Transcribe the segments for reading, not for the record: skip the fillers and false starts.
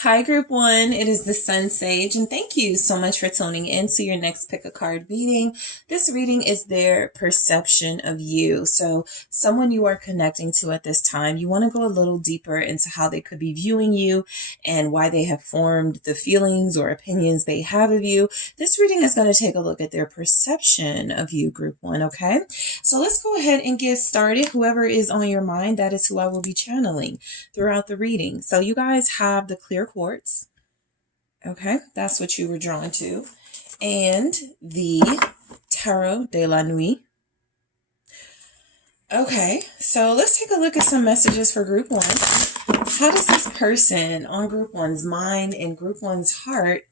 Hi, Group 1. It is the SunSage, and thank you so much for tuning in to your next Pick a Card reading. This reading is their perception of you. So someone you are connecting to at this time, you want to go a little deeper into how they could be viewing you and why they have formed the feelings or opinions they have of you. This reading is going to take a look at their perception of you, Group 1, okay? So let's go ahead and get started. Whoever is on your mind, that is who I will be channeling throughout the reading. So you guys have the clear quartz. Okay, that's what you were drawn to. And the Tarot de la Nuit. Okay, so let's take a look at some messages for Group 1. How does this person on Group 1's mind and Group 1's heart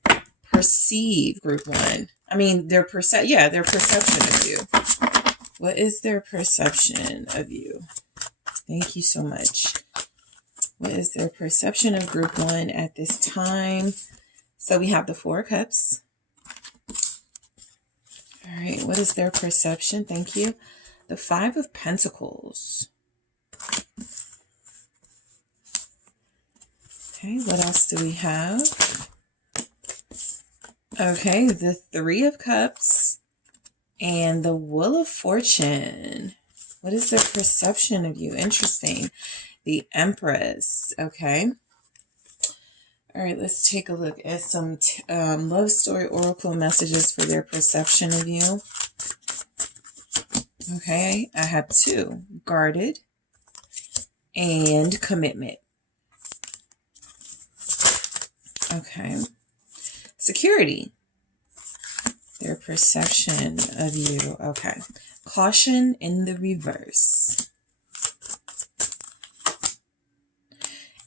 perceive Group 1? I mean, their perception of you. What is their perception of you? Thank you so much. What is their perception of Group 1 at this time? So we have the Four of Cups. All right, what is their perception? Thank you. The Five of Pentacles. Okay, what else do we have? Okay, the Three of Cups and the Wheel of Fortune. What is their perception of you? Interesting. The Empress. Okay. All right, let's take a look at some love story oracle messages for their perception of you. Okay, I have two. Guarded and commitment. Okay. Security. Their perception of you. Okay. Caution in the reverse.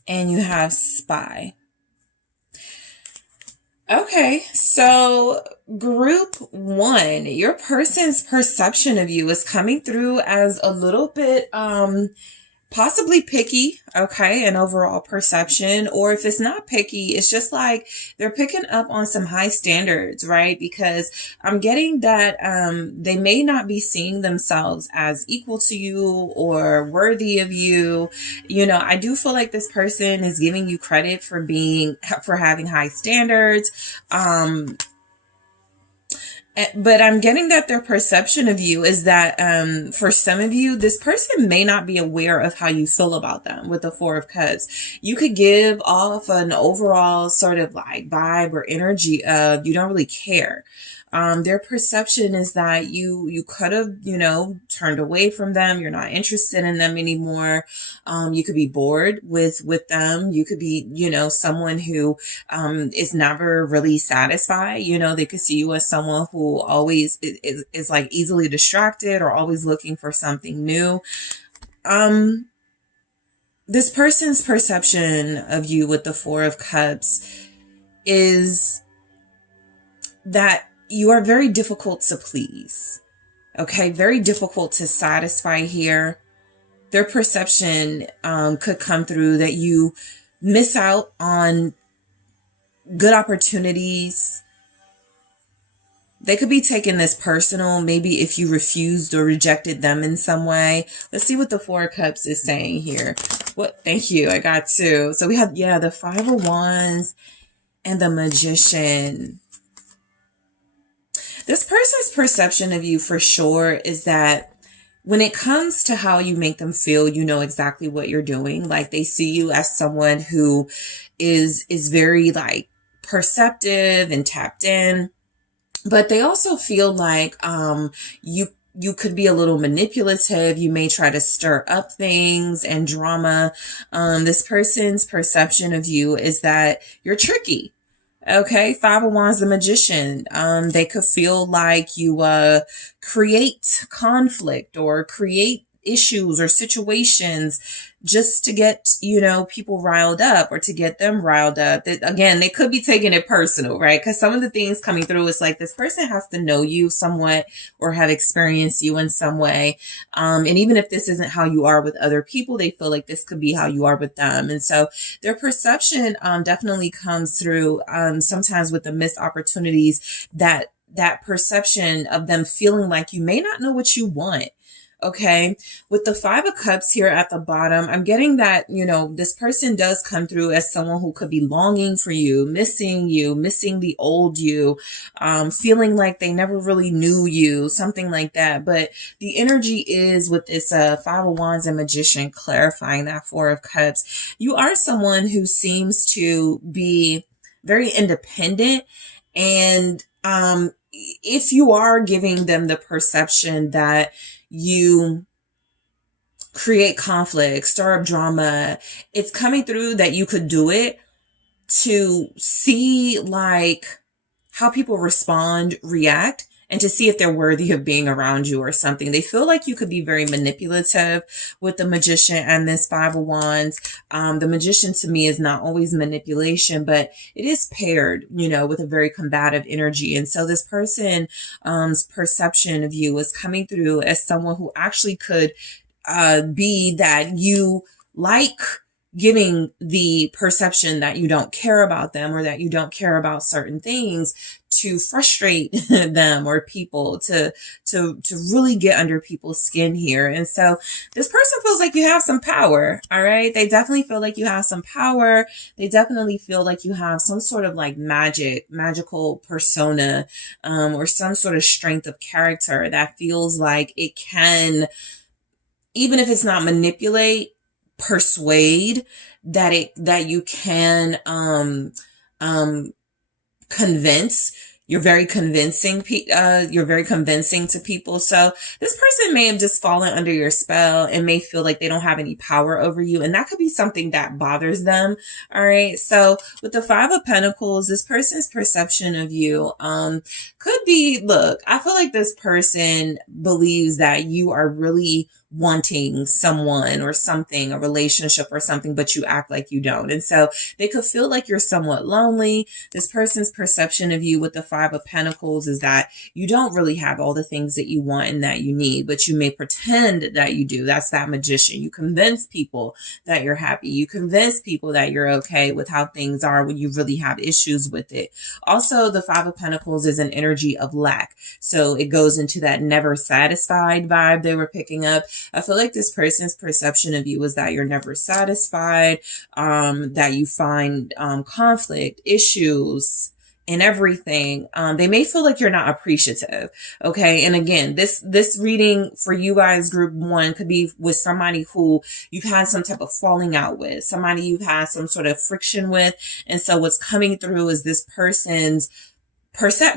And you have Spy. Okay, so Group 1, your person's perception of you is coming through as a little bit possibly picky, okay, an overall perception, or if it's not picky, it's just like they're picking up on some high standards, right? Because I'm getting that they may not be seeing themselves as equal to you or worthy of you. You know, I do feel like this person is giving you credit for having high standards. But I'm getting that their perception of you is that for some of you, this person may not be aware of how you feel about them with the Four of Cups. You could give off an overall sort of like vibe or energy of you don't really care. Their perception is that you could have, turned away from them. You're not interested in them anymore. You could be bored with them. You could be, someone who is never really satisfied. They could see you as someone who always is like easily distracted or always looking for something new. This person's perception of you with the Four of Cups is that you are very difficult to please. Okay, very difficult to satisfy here. Their perception could come through that you miss out on good opportunities. They could be taking this personal, maybe if you refused or rejected them in some way. Let's see what the Four of Cups is saying here. Thank you, I got two. So we have, the Five of Wands and the Magician. This person's perception of you for sure is that when it comes to how you make them feel, you know exactly what you're doing. Like they see you as someone who is very like perceptive and tapped in, but they also feel like you could be a little manipulative. You may try to stir up things and drama. This person's perception of you is that you're tricky. Okay, Five of Wands, the Magician. They could feel like you create conflict or create issues or situations just to get, people riled up or to get them riled up. Again, they could be taking it personal, right? Because some of the things coming through is like this person has to know you somewhat or have experienced you in some way. And even if this isn't how you are with other people, they feel like this could be how you are with them. And so their perception definitely comes through sometimes with the missed opportunities, that perception of them feeling like you may not know what you want. Okay. With the Five of Cups here at the bottom, I'm getting that, this person does come through as someone who could be longing for you, missing the old you, feeling like they never really knew you, something like that. But the energy is with this Five of Wands and Magician clarifying that Four of Cups. You are someone who seems to be very independent, and if you are giving them the perception that you create conflict, stir up drama, it's coming through that you could do it to see like how people respond, react, and to see if they're worthy of being around you or something. They feel like you could be very manipulative with the Magician and this Five of Wands. The Magician to me is not always manipulation, but it is paired, with a very combative energy. And so this person's perception of you is coming through as someone who actually could be that you like giving the perception that you don't care about them or that you don't care about certain things to frustrate them or people, to really get under people's skin here. And so this person feels like you have some power. All right. They definitely feel like you have some power. They definitely feel like you have some sort of like magical persona, or some sort of strength of character that feels like it can, even if it's not manipulate, persuade, that you can convince. You're very convincing. You're very convincing to people. So this person may have just fallen under your spell and may feel like they don't have any power over you, and that could be something that bothers them. All right. So with the Five of Pentacles, this person's perception of you could be. Look, I feel like this person believes that you are really wanting someone or something, a relationship or something, but you act like you don't. And so they could feel like you're somewhat lonely. This person's perception of you with the Five of Pentacles is that you don't really have all the things that you want and that you need, but you may pretend that you do. That's that Magician. You convince people that you're happy. You convince people that you're okay with how things are when you really have issues with it. Also, the Five of Pentacles is an energy of lack. So it goes into that never satisfied vibe they were picking up. I feel like this person's perception of you is that you're never satisfied, that you find conflict, issues, in everything. They may feel like you're not appreciative. Okay. And again, this reading for you guys, group one, could be with somebody who you've had some type of falling out with, somebody you've had some sort of friction with. And so what's coming through is this person's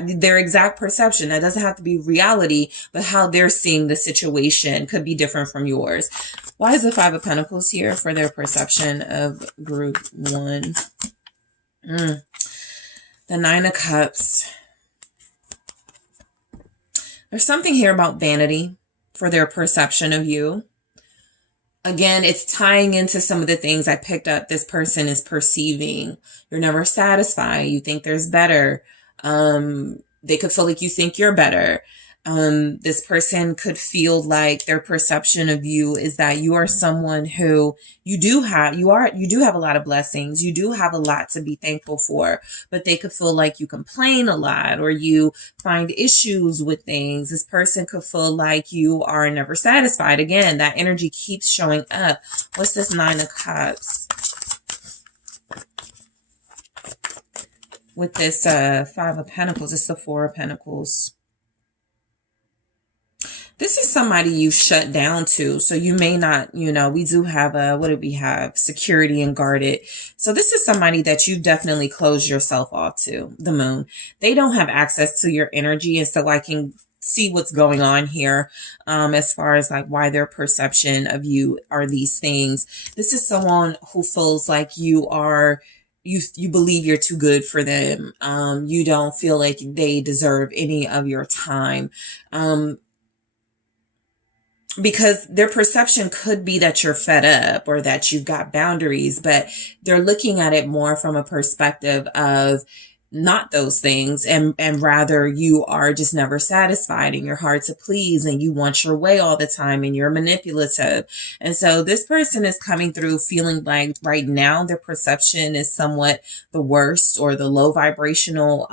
their exact perception. That doesn't have to be reality, but how they're seeing the situation could be different from yours. Why is the Five of Pentacles here for their perception of group one? The Nine of Cups. There's something here about vanity for their perception of you. Again, it's tying into some of the things I picked up this person is perceiving. You're never satisfied. You think there's better. They could feel like you think you're better. This person could feel like their perception of you is that you are someone who you do have a lot of blessings. You do have a lot to be thankful for, but they could feel like you complain a lot or you find issues with things. This person could feel like you are never satisfied. Again, that energy keeps showing up. What's this Nine of Cups? With this Five of Pentacles, it's the Four of Pentacles. This is somebody you shut down to. So you may not, we do have what do we have? Security and guarded. So this is somebody that you definitely closed yourself off to, the Moon. They don't have access to your energy. And so I can see what's going on here as far as like why their perception of you are these things. This is someone who feels like you believe you're too good for them. You don't feel like they deserve any of your time. Because their perception could be that you're fed up or that you've got boundaries, but they're looking at it more from a perspective of not those things, and rather you are just never satisfied and you're hard to please and you want your way all the time and you're manipulative. And so this person is coming through feeling like right now their perception is somewhat the worst or the low vibrational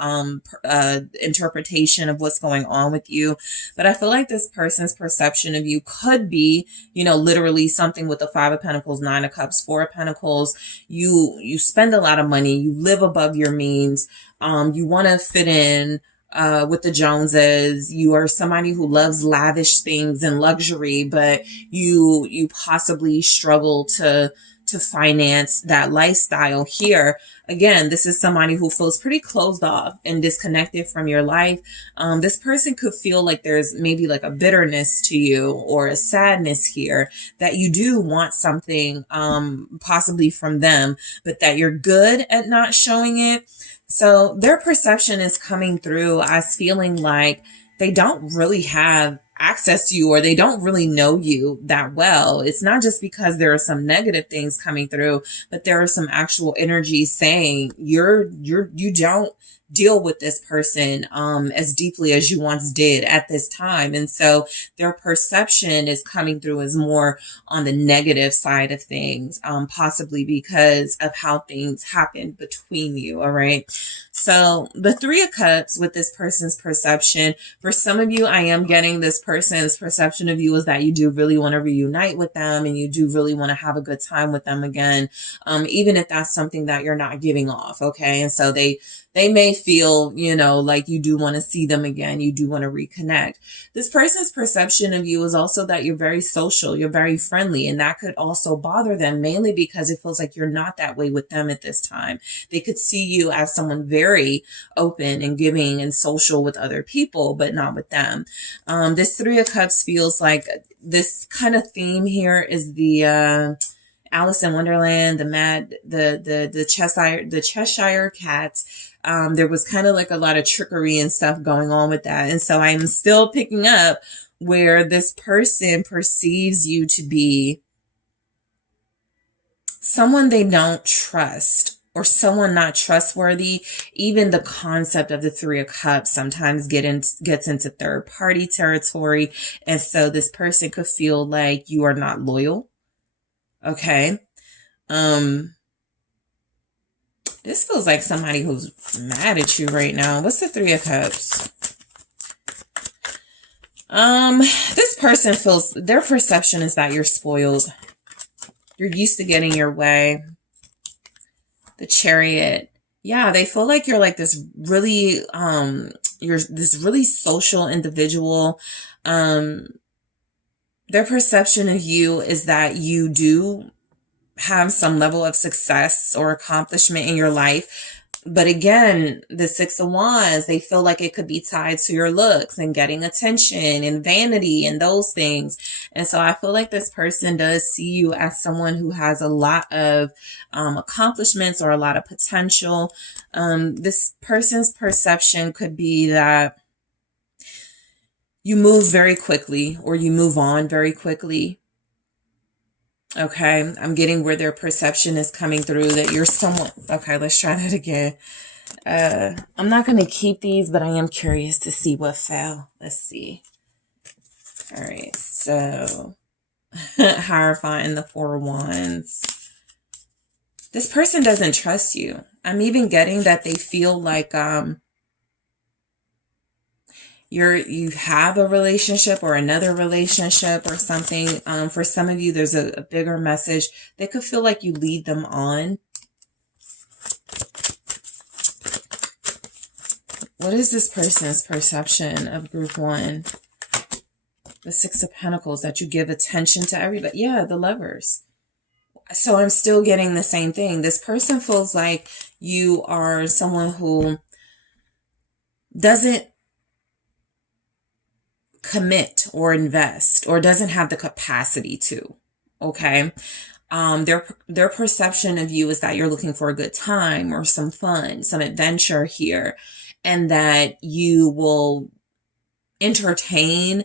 interpretation of what's going on with you. But I feel like this person's perception of you could be, you know, literally something with the Five of Pentacles, Nine of Cups, Four of Pentacles. You spend a lot of money, you live above your means. You want to fit in with the Joneses. You are somebody who loves lavish things and luxury, but you possibly struggle to finance that lifestyle here. Again, this is somebody who feels pretty closed off and disconnected from your life. This person could feel like there's maybe like a bitterness to you or a sadness here, that you do want something possibly from them, but that you're good at not showing it. So their perception is coming through as feeling like they don't really have access to you, or they don't really know you that well. It's not just because there are some negative things coming through, but there are some actual energies saying you don't deal with this person as deeply as you once did at this time. And so their perception is coming through as more on the negative side of things, possibly because of how things happened between you. All right. So the Three of Cups with this person's perception, for some of you, I am getting this person's perception of you is that you do really want to reunite with them and you do really want to have a good time with them again, even if that's something that you're not giving off. Okay. And so they may feel, you know, like you do want to see them again. You do want to reconnect. This person's perception of you is also that you're very social, you're very friendly, and that could also bother them, mainly because it feels like you're not that way with them at this time. They could see you as someone very open and giving and social with other people, but not with them. This Three of Cups feels like this kind of theme here is the Alice in Wonderland, the Cheshire Cats. There was kind of like a lot of trickery and stuff going on with that. And so I'm still picking up where this person perceives you to be someone they don't trust or someone not trustworthy. Even the concept of the Three of Cups sometimes gets into third party territory. And so this person could feel like you are not loyal. Okay. This feels like somebody who's mad at you right now. What's the Three of Cups? This person feels, their perception is that you're spoiled. You're used to getting your way. The Chariot. Yeah, they feel like you're like this really, you're this really social individual. Their perception of you is that you do have some level of success or accomplishment in your life. But again, the Six of Wands, they feel like it could be tied to your looks and getting attention and vanity and those things. And so I feel like this person does see you as someone who has a lot of accomplishments or a lot of potential. This person's perception could be that you move very quickly or you move on very quickly. Okay, I'm getting where their perception is coming through that you're someone. Okay, let's try that again. I'm not going to keep these, but I am curious to see what fell. Let's see. All right, so Hierophant and the Four of Wands. This person doesn't trust you. I'm even getting that they feel like you have a relationship or another relationship or something. For some of you, there's a bigger message. They could feel like you lead them on. What is this person's perception of group one? The Six of Pentacles, that you give attention to everybody. Yeah, the Lovers. So I'm still getting the same thing. This person feels like you are someone who doesn't commit or invest or doesn't have the capacity to. Okay. Their perception of you is that you're looking for a good time or some fun, some adventure here, and that you will entertain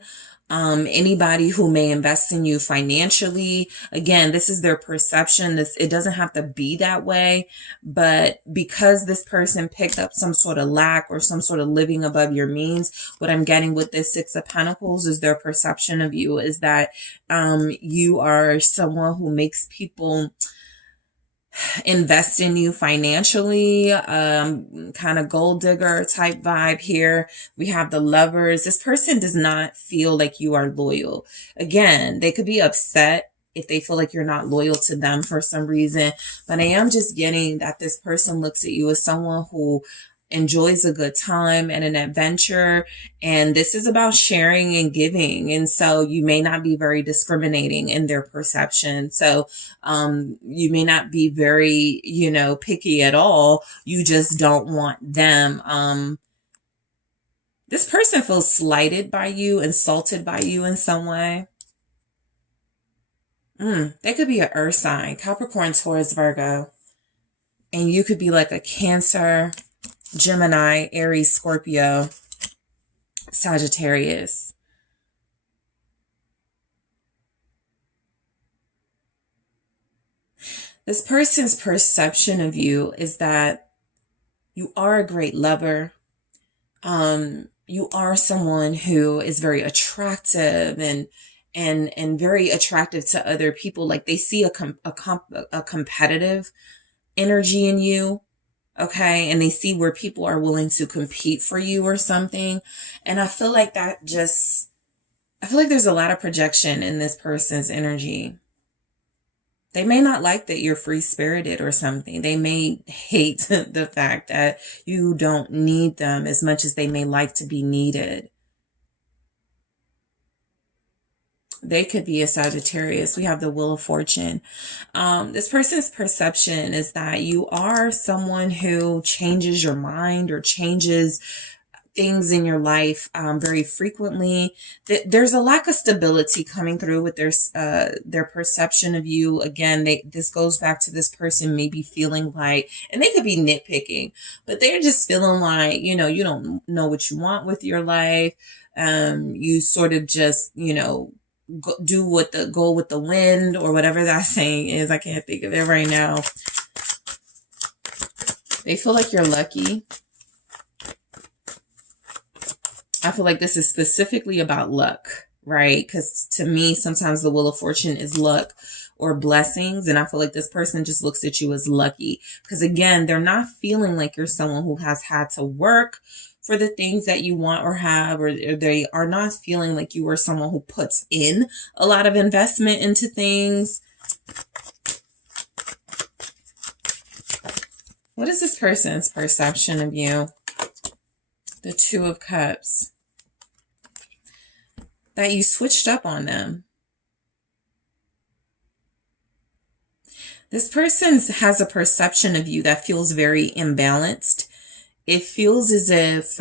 Anybody who may invest in you financially. Again, this is their perception. It doesn't have to be that way, but because this person picked up some sort of lack or some sort of living above your means, what I'm getting with this Six of Pentacles is their perception of you is that you are someone who makes people invest in you financially, kind of gold digger type vibe here. We have the Lovers. This person does not feel like you are loyal. Again, they could be upset if they feel like you're not loyal to them for some reason, but I am just getting that this person looks at you as someone who enjoys a good time and an adventure, and this is about sharing and giving, and so you may not be very discriminating in their perception. So you may not be very, picky at all. You just don't want them. This person feels slighted by you, insulted by you in some way. They could be an earth sign, Capricorn, Taurus, Virgo, and you could be like a Cancer, Gemini, Aries, Scorpio, Sagittarius. This person's perception of you is that you are a great lover. You are someone who is very attractive and very attractive to other people. Like they see a competitive energy in you. Okay. And they see where people are willing to compete for you or something. And I feel like I feel like there's a lot of projection in this person's energy. They may not like that you're free-spirited or something. They may hate the fact that you don't need them as much as they may like to be needed. They could be a Sagittarius. We have the Wheel of Fortune. This person's perception is that you are someone who changes your mind or changes things in your life very frequently. There's a lack of stability coming through with their perception of you. Again, this goes back to this person maybe feeling like, and they could be nitpicking, but they're just feeling like, you don't know what you want with your life. You sort of just, go with the wind or whatever that saying is. I can't think of it right now. They feel like you're lucky. I feel like this is specifically about luck, right? Because to me, sometimes the Wheel of Fortune is luck or blessings. And I feel like this person just looks at you as lucky. Because again, they're not feeling like you're someone who has had to work for the things that you want or have, or they are not feeling like you are someone who puts in a lot of investment into things. What is this person's perception of you? The Two of Cups. That you switched up on them. This person has a perception of you that feels very imbalanced. It feels as if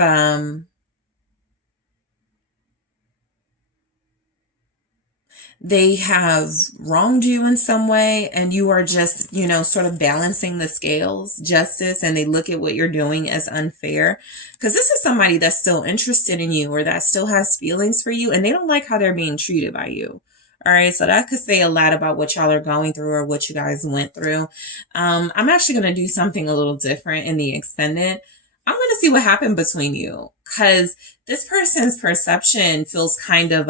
they have wronged you in some way, and you are just, sort of balancing the scales, justice, and they look at what you're doing as unfair. Because this is somebody that's still interested in you or that still has feelings for you, and they don't like how they're being treated by you. All right, so that could say a lot about what y'all are going through or what you guys went through. I'm actually going to do something a little different in the extended. I'm going to see what happened between you, because this person's perception feels kind of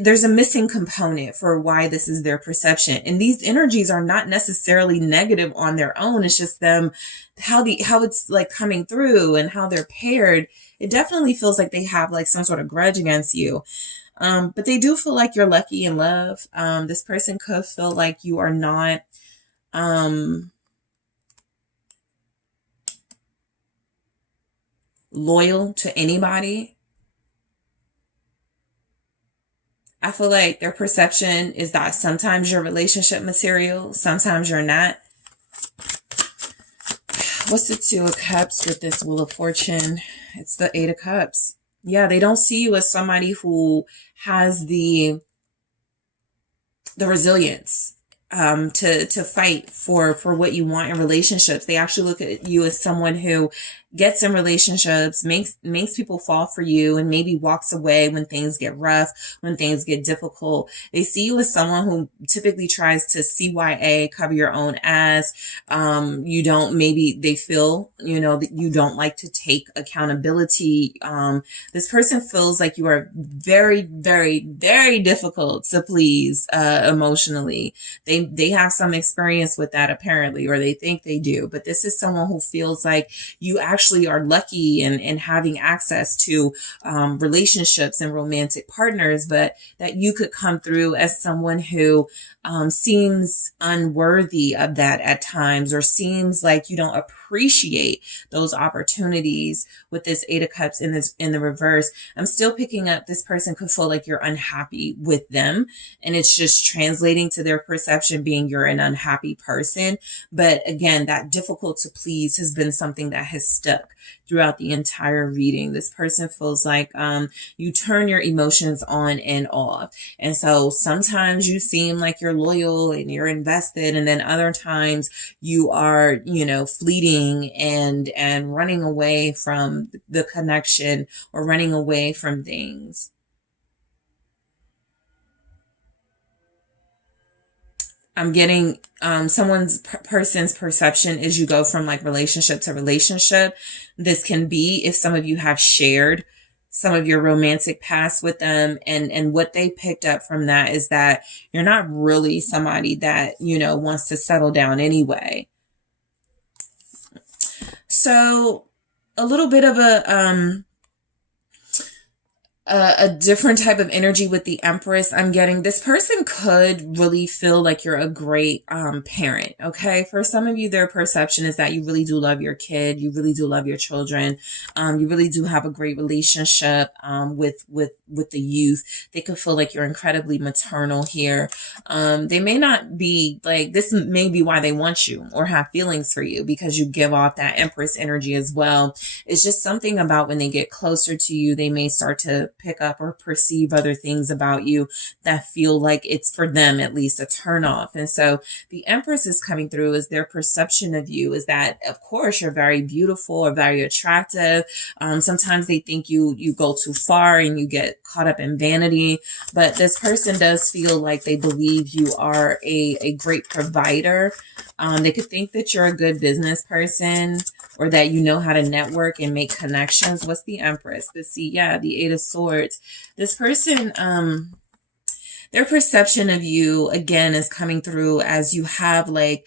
there's a missing component for why this is their perception. And these energies are not necessarily negative on their own. It's just them, how it's like coming through and how they're paired. It definitely feels like they have like some sort of grudge against you. But they do feel like you're lucky in love. This person could feel like you are not, loyal to anybody. I feel like their perception is that sometimes you're relationship material, sometimes you're not. What's the Two of Cups with this Wheel of Fortune? It's the Eight of Cups. Yeah, they don't see you as somebody who has the resilience to fight for what you want in relationships. They actually look at you as someone who gets in relationships, makes people fall for you, and maybe walks away when things get rough, when things get difficult. They see you as someone who typically tries to CYA, cover your own ass. You don't, maybe they feel, that you don't like to take accountability. This person feels like you are very, very, very difficult to please, emotionally. They have some experience with that apparently, or they think they do, but this is someone who feels like you actually are lucky in having access to relationships and romantic partners, but that you could come through as someone who seems unworthy of that at times, or seems like you don't appreciate those opportunities. With this Eight of Cups in the reverse, I'm still picking up this person could feel like you're unhappy with them, and it's just translating to their perception being you're an unhappy person. But again, that difficult to please has been something that has stuck throughout the entire reading. This person feels like you turn your emotions on and off. And so sometimes you seem like you're loyal and you're invested, and then other times you are, fleeting and running away from the connection, or running away from things. I'm getting person's perception is you go from like relationship to relationship. This can be if some of you have shared some of your romantic past with them, and what they picked up from that is that you're not really somebody that, wants to settle down anyway. So a little bit of a different type of energy with the Empress. I'm getting this person could really feel like you're a great parent. Okay, for some of you, their perception is that you really do love your kid, you really do love your children, you really do have a great relationship with the youth. They could feel like you're incredibly maternal here. They may not be like, this may be why they want you or have feelings for you, because you give off that Empress energy as well. It's just something about when they get closer to you, they may start to pick up or perceive other things about you that feel like it's, for them at least, a turn off. And so the Empress is coming through as their perception of you is that, of course, you're very beautiful or very attractive. Sometimes they think you go too far and you get caught up in vanity, but this person does feel like they believe you are a great provider. They could think that you're a good business person, or that you know how to network and make connections. What's the Empress? The Eight of Swords. This person, their perception of you, again, is coming through as you have like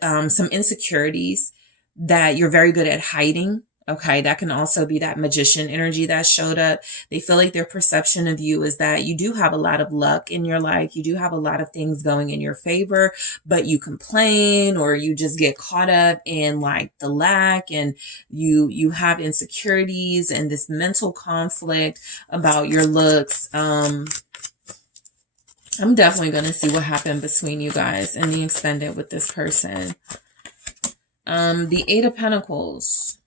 some insecurities that you're very good at hiding. Okay, that can also be that magician energy that showed up. They feel like their perception of you is that you do have a lot of luck in your life. You do have a lot of things going in your favor, but you complain, or you just get caught up in like the lack, and you have insecurities and this mental conflict about your looks. I'm definitely going to see what happened between you guys in the extended with this person. The Eight of Pentacles.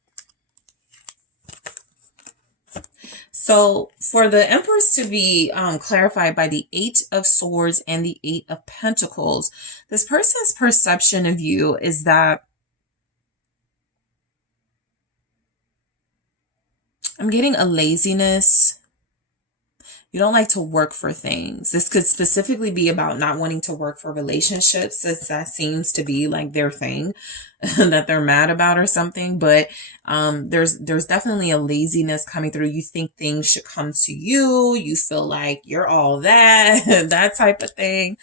So for the Empress to be clarified by the Eight of Swords and the Eight of Pentacles, this person's perception of you is that I'm getting a laziness. You don't like to work for things. This could specifically be about not wanting to work for relationships, since that seems to be like their thing that they're mad about or something. But there's definitely a laziness coming through. You think things should come to you. You feel like you're all that, that type of thing.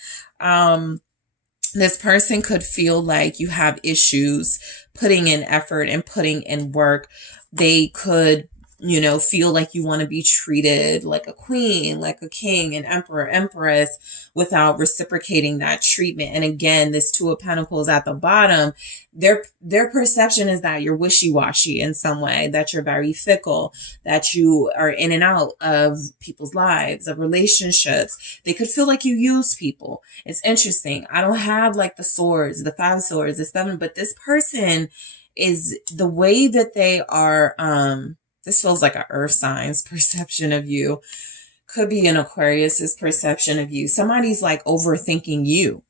This person could feel like you have issues putting in effort and putting in work. They could feel like you want to be treated like a queen, like a king, an emperor, empress, without reciprocating that treatment. And again, this Two of Pentacles at the bottom, their perception is that you're wishy-washy in some way, that you're very fickle, that you are in and out of people's lives, of relationships. They could feel like you use people. It's interesting. I don't have like the swords, the 5 swords, the 7, but this person is the way that they are, this feels like an earth sign's perception of you. Could be an Aquarius's perception of you. Somebody's like overthinking you.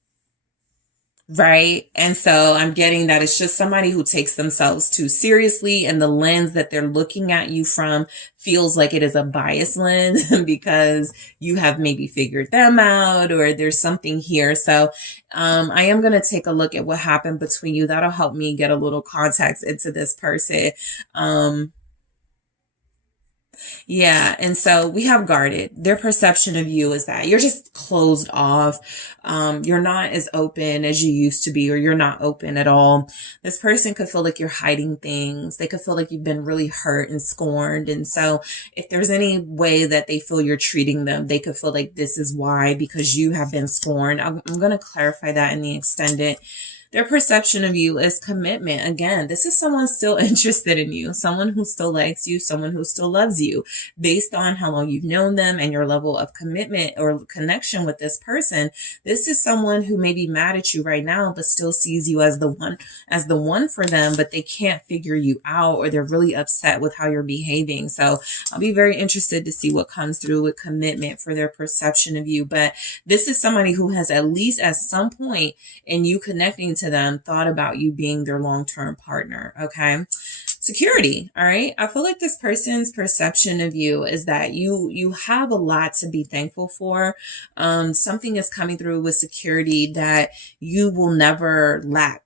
Right. And so I'm getting that it's just somebody who takes themselves too seriously, and the lens that they're looking at you from feels like it is a biased lens because you have maybe figured them out or there's something here. So I am going to take a look at what happened between you. That'll help me get a little context into this person. Yeah, and so we have guarded. Their perception of you is that you're just closed off. You're not as open as you used to be, or you're not open at all. This person could feel like you're hiding things. They could feel like you've been really hurt and scorned. And so if there's any way that they feel you're treating them, they could feel like this is why, because you have been scorned. I'm going to clarify that in the extended. Their perception of you is commitment. Again, this is someone still interested in you, someone who still likes you, someone who still loves you. Based on how long you've known them and your level of commitment or connection with this person, this is someone who may be mad at you right now, but still sees you as the one for them, but they can't figure you out, or they're really upset with how you're behaving. So I'll be very interested to see what comes through with commitment for their perception of you. But this is somebody who has, at least at some point in you connecting to them, thought about you being their long-term partner. Okay. Security. All right. I feel like this person's perception of you is that you have a lot to be thankful for. Something is coming through with security that you will never lack,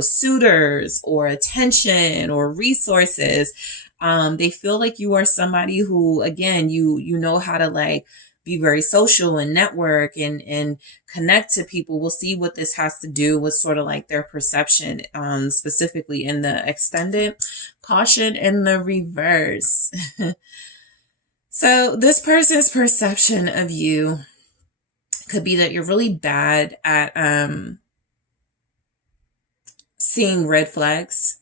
suitors or attention or resources. They feel like you are somebody who, again, you know how to like be very social and network and connect to people. We'll see what this has to do with sort of like their perception, specifically in the extended. Caution in the reverse. So this person's perception of you could be that you're really bad at seeing red flags.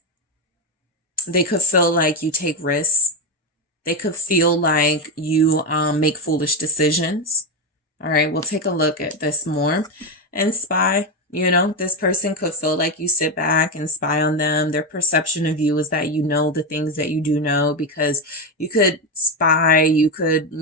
They could feel like you take risks. They could feel like you make foolish decisions. All right, we'll take a look at this more. And spy, this person could feel like you sit back and spy on them. Their perception of you is that you know the things that you do know, because you could spy, you could,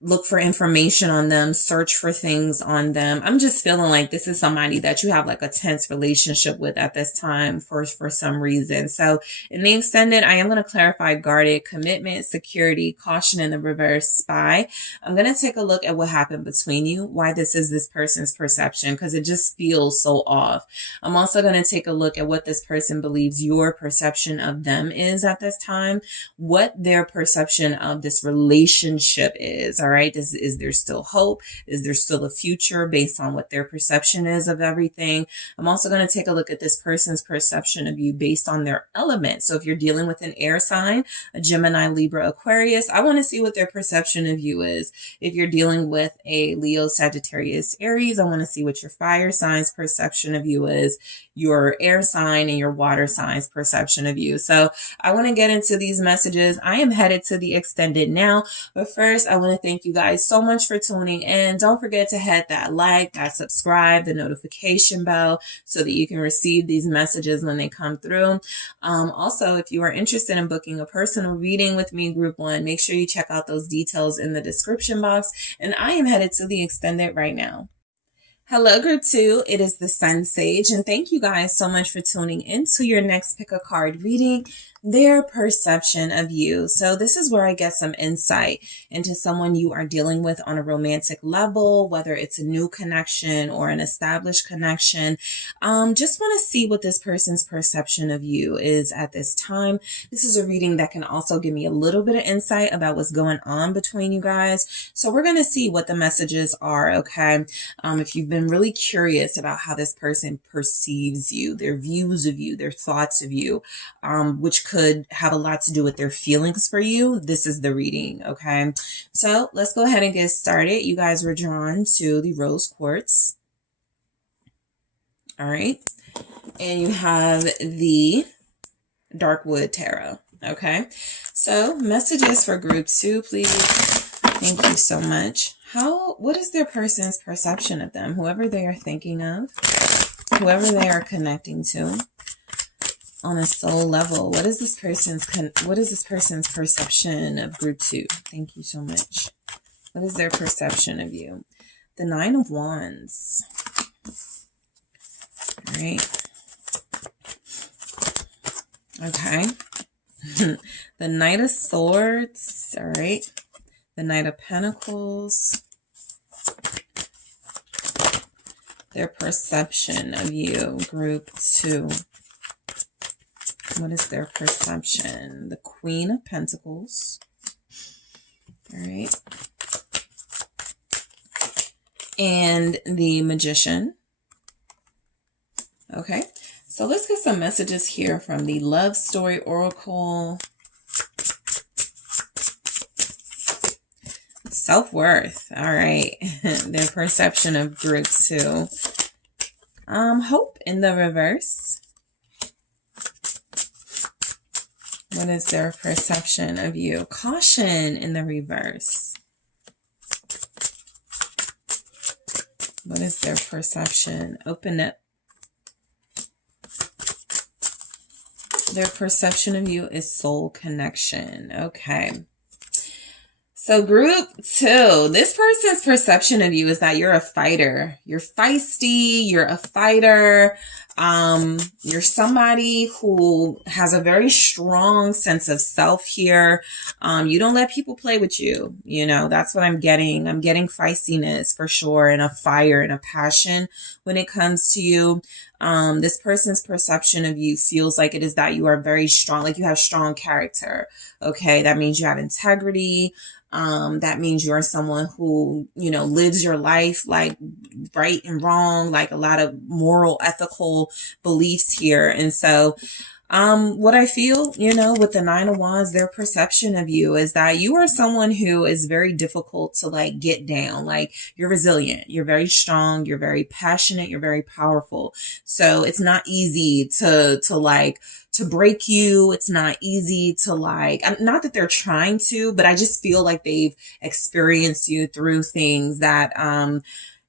look for information on them, search for things on them. I'm just feeling like this is somebody that you have like a tense relationship with at this time for some reason. So in the extended, I am going to clarify guarded, commitment, security, caution in the reverse, spy. I'm going to take a look at what happened between you, why this is this person's perception, because it just feels so off. I'm also going to take a look at what this person believes your perception of them is at this time, what their perception of this relationship is. All right. Is there still hope? Is there still a future based on what their perception is of everything? I'm also going to take a look at this person's perception of you based on their element. So if you're dealing with an air sign, a Gemini, Libra, Aquarius, I want to see what their perception of you is. If you're dealing with a Leo, Sagittarius, Aries, I want to see what your fire sign's perception of you is, your air sign and your water sign's perception of you. So I want to get into these messages. I am headed to the extended now, but first I want to thank you guys so much for tuning in. Don't forget to hit that like, that subscribe, the notification bell so that you can receive these messages when they come through. Also, if you are interested in booking a personal reading with me, group 1, make sure you check out those details in the description box. And I am headed to the extended right now. Hello, group 2. It is the SunSage, and thank you guys so much for tuning into your next pick a card reading, their perception of you. So this is where I get some insight into someone you are dealing with on a romantic level, whether it's a new connection or an established connection. Just want to see what this person's perception of you is at this time. This is a reading that can also give me a little bit of insight about what's going on between you guys. So we're going to see what the messages are, okay? If you've been really curious about how this person perceives you, their views of you, their thoughts of you, which could have a lot to do with their feelings for you, this is the reading, okay? So let's go ahead and get started. You guys were drawn to the rose quartz. All right. And you have the dark wood tarot, okay? So messages for group 2, please. Thank you so much. What is their person's perception of them? Whoever they are thinking of, whoever they are connecting to on a soul level. What is this person's perception of group 2? Thank you so much. What is their perception of you? The 9 of Wands. All right. Okay. The Knight of Swords. All right. The Knight of Pentacles. Their perception of you, group 2. What is their perception? The Queen of Pentacles. All right. And the Magician. Okay. So let's get some messages here from the Love Story Oracle. Self-worth. All right. Their perception of group 2. Hope in the reverse. What is their perception of you? Caution in the reverse. What is their perception? Open up. Their perception of you is soul connection. Okay. So group 2, this person's perception of you is that you're a fighter. You're feisty. You're a fighter. You're somebody who has a very strong sense of self here. You don't let people play with you. You know, that's what I'm getting. I'm getting feistiness for sure, and a fire and a passion when it comes to you. This person's perception of you feels like it is that you are very strong, like you have strong character. Okay. That means you have integrity. That means you're someone who, you know, lives your life like right and wrong, like a lot of moral, ethical beliefs here. And so, what I feel, you know, with the 9 of Wands, their perception of you is that you are someone who is very difficult to like get down. Like you're resilient, you're very strong, you're very passionate, you're very powerful. So it's not easy to break you. It's not easy to like, not that they're trying to, but I just feel like they've experienced you through things that,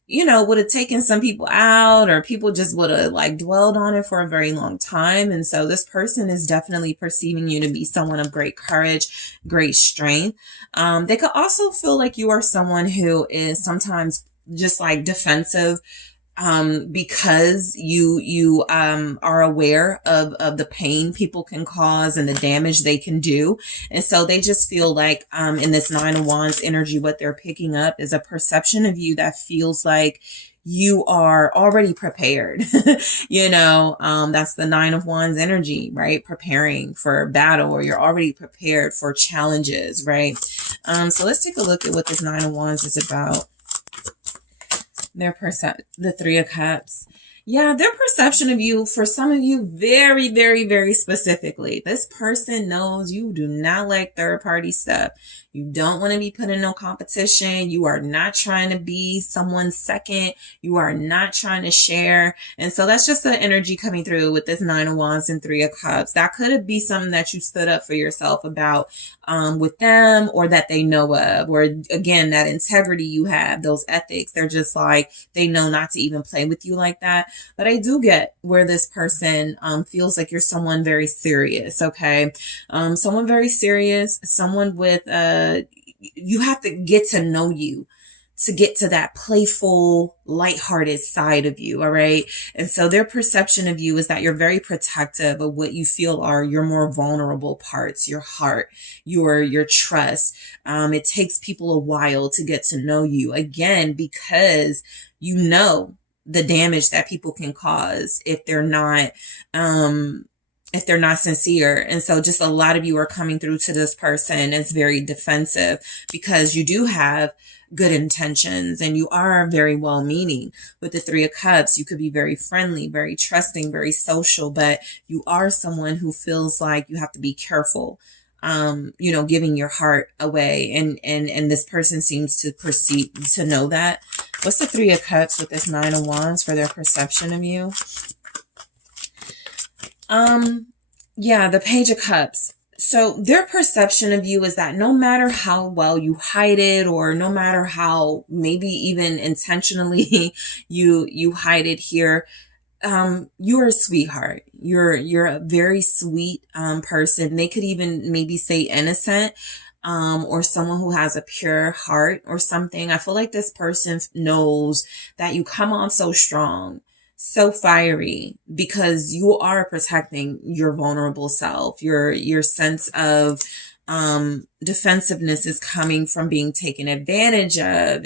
you know, would have taken some people out, or people just would have like dwelled on it for a very long time. And so this person is definitely perceiving you to be someone of great courage, great strength. They could also feel like you are someone who is sometimes just like defensive, because you are aware of the pain people can cause and the damage they can do. And so they just feel like, in this 9 of Wands energy, what they're picking up is a perception of you that feels like you are already prepared. You know, that's the 9 of Wands energy, right? Preparing for battle, or you're already prepared for challenges, right? So let's take a look at what this 9 of Wands is about. The 3 of Cups. Yeah, their perception of you, for some of you, very, very, very specifically, this person knows you do not like third party stuff. You don't want to be put in no competition. You are not trying to be someone's second. You are not trying to share. And so that's just the energy coming through with this 9 of Wands and 3 of Cups. That could be something that you stood up for yourself about, with them, or that they know of, or again, that integrity you have, those ethics. They're just like, they know not to even play with you like that. But I do get where this person feels like you're someone very serious. Okay. Someone very serious, someone with, you have to get to know you to get to that playful, lighthearted side of you. All right. And so their perception of you is that you're very protective of what you feel are your more vulnerable parts, your heart, your trust. It takes people a while to get to know you, again, because you know the damage that people can cause if they're not sincere. And so just a lot of you are coming through to this person as very defensive, because you do have good intentions and you are very well meaning. With the 3 of Cups, you could be very friendly, very trusting, very social, but you are someone who feels like you have to be careful, you know, giving your heart away. And this person seems to perceive, to know that. What's the 3 of Cups with this 9 of Wands for their perception of you? Yeah, the Page of Cups. So their perception of you is that no matter how well you hide it, or no matter how maybe even intentionally you hide it here, you're a sweetheart. You're a very sweet person. They could even maybe say innocent. or someone who has a pure heart or something. I feel like this person knows that you come on so strong, so fiery, because you are protecting your vulnerable self. Your sense of defensiveness is coming from being taken advantage of,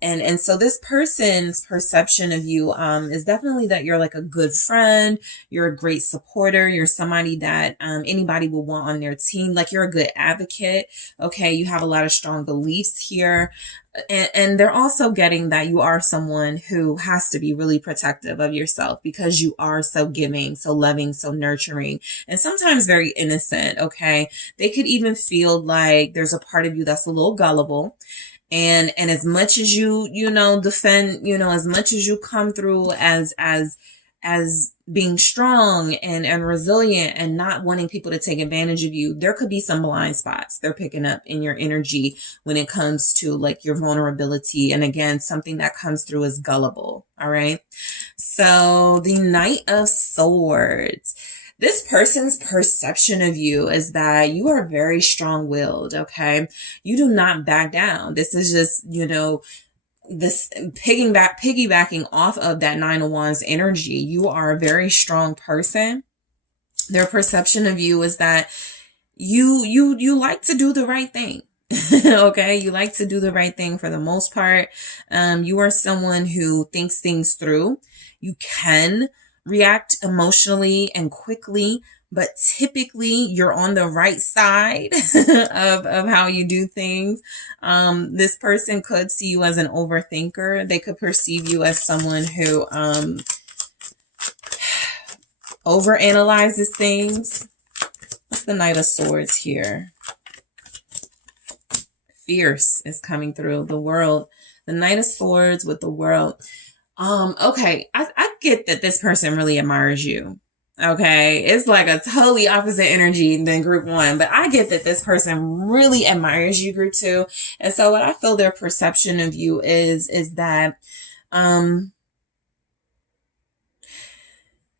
and so this person's perception of you is definitely that you're like a good friend, you're a great supporter, you're somebody that anybody will want on their team, like you're a good advocate. Okay, you have a lot of strong beliefs here. And they're also getting that you are someone who has to be really protective of yourself because you are so giving, so loving, so nurturing, and sometimes very innocent. Okay, they could even feel like there's a part of you that's a little gullible. And as much as you defend, as much as you come through as being strong and resilient and not wanting people to take advantage of you, there could be some blind spots they're picking up in your energy when it comes to like your vulnerability. And again, something that comes through is gullible. All right. So the Knight of Swords. This person's perception of you is that you are very strong-willed, okay? You do not back down. This is just, this piggybacking off of that Nine of Wands energy. You are a very strong person. Their perception of you is that you like to do the right thing. Okay, you like to do the right thing for the most part. You are someone who thinks things through. You can react emotionally and quickly, but typically you're on the right side of how you do things. This person could see you as an overthinker. They could perceive you as someone who overanalyzes things. What's the Knight of Swords here? Fierce is coming through. The World. The Knight of Swords with the World. Okay, I get that this person really admires you. Okay, it's like a totally opposite energy than group one, but I get that this person really admires you, group two. And so what I feel their perception of you is that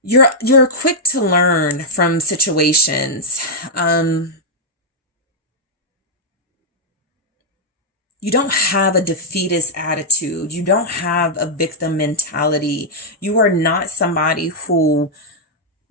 you're quick to learn from situations. You don't have a defeatist attitude. You don't have a victim mentality. You are not somebody who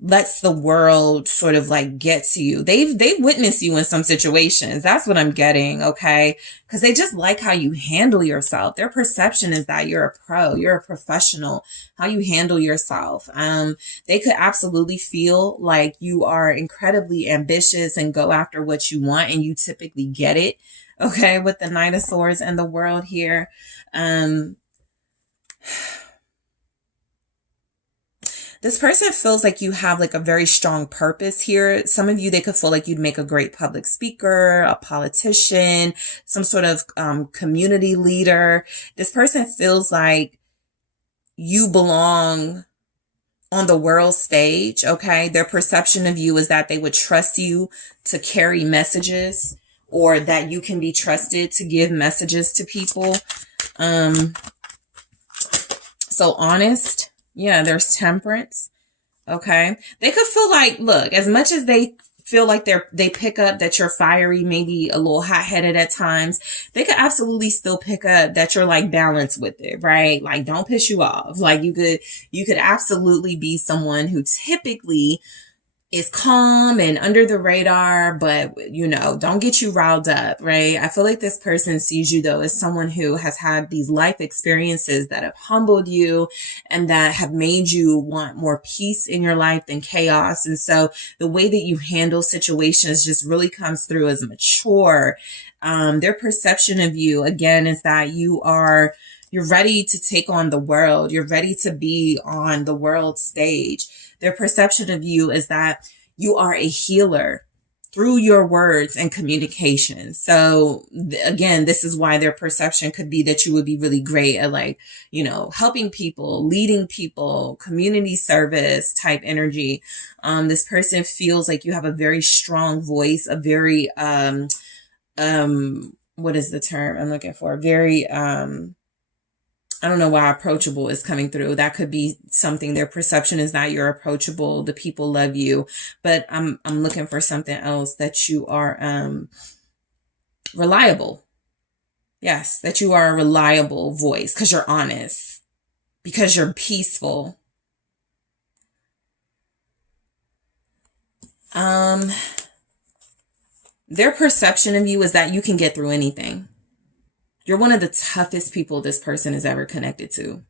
lets the world sort of like get to you. They've witnessed you in some situations. That's what I'm getting, okay? Because they just like how you handle yourself. Their perception is that you're a pro, you're a professional, how you handle yourself. They could absolutely feel like you are incredibly ambitious and go after what you want, and you typically get it. Okay, with the Knight of Swords and the World here. This person feels like you have like a very strong purpose here. Some of you, they could feel like you'd make a great public speaker, a politician, some sort of community leader. This person feels like you belong on the world stage, okay? Their perception of you is that they would trust you to carry messages, or that you can be trusted to give messages to people. So honest. Yeah, there's Temperance. Okay. They could feel like, look, as much as they feel like they pick up that you're fiery, maybe a little hot-headed at times, they could absolutely still pick up that you're like balanced with it, right? Like, don't piss you off. Like, you could absolutely be someone who typically is calm and under the radar, but don't get you riled up, right? I feel like this person sees you though as someone who has had these life experiences that have humbled you and that have made you want more peace in your life than chaos. And so the way that you handle situations just really comes through as mature. Their perception of you, again, is that you're ready to take on the world. You're ready to be on the world stage. Their perception of you is that you are a healer through your words and communication. So again, this is why their perception could be that you would be really great at helping people, leading people, community service type energy. This person feels like you have a very strong voice, a very, what is the term I'm looking for? Very, I don't know why approachable is coming through. That could be something. Their perception is that you're approachable. The people love you, but I'm looking for something else, that you are, Reliable. Yes, that you are a reliable voice because you're honest, because you're peaceful. Their perception of you is that you can get through anything. You're one of the toughest people this person is ever connected to.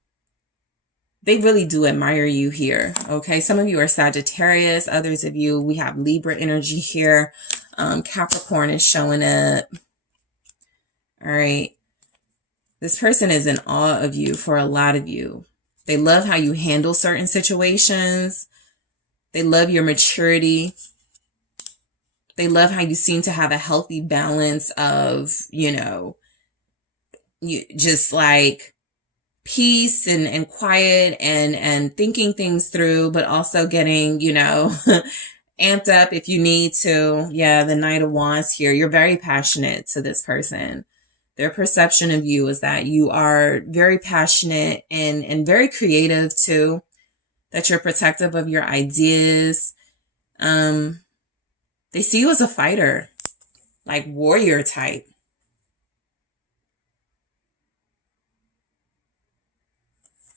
They really do admire you here, okay? Some of you are Sagittarius. Others of you, we have Libra energy here. Capricorn is showing up. All right. This person is in awe of you for a lot of you. They love how you handle certain situations. They love your maturity. They love how you seem to have a healthy balance of, you know, you just like peace and quiet and thinking things through, but also getting, you know, amped up if you need to. Yeah, the Knight of Wands here. You're very passionate to this person. Their perception of you is that you are very passionate and very creative too, that you're protective of your ideas. They see you as a fighter, like warrior type.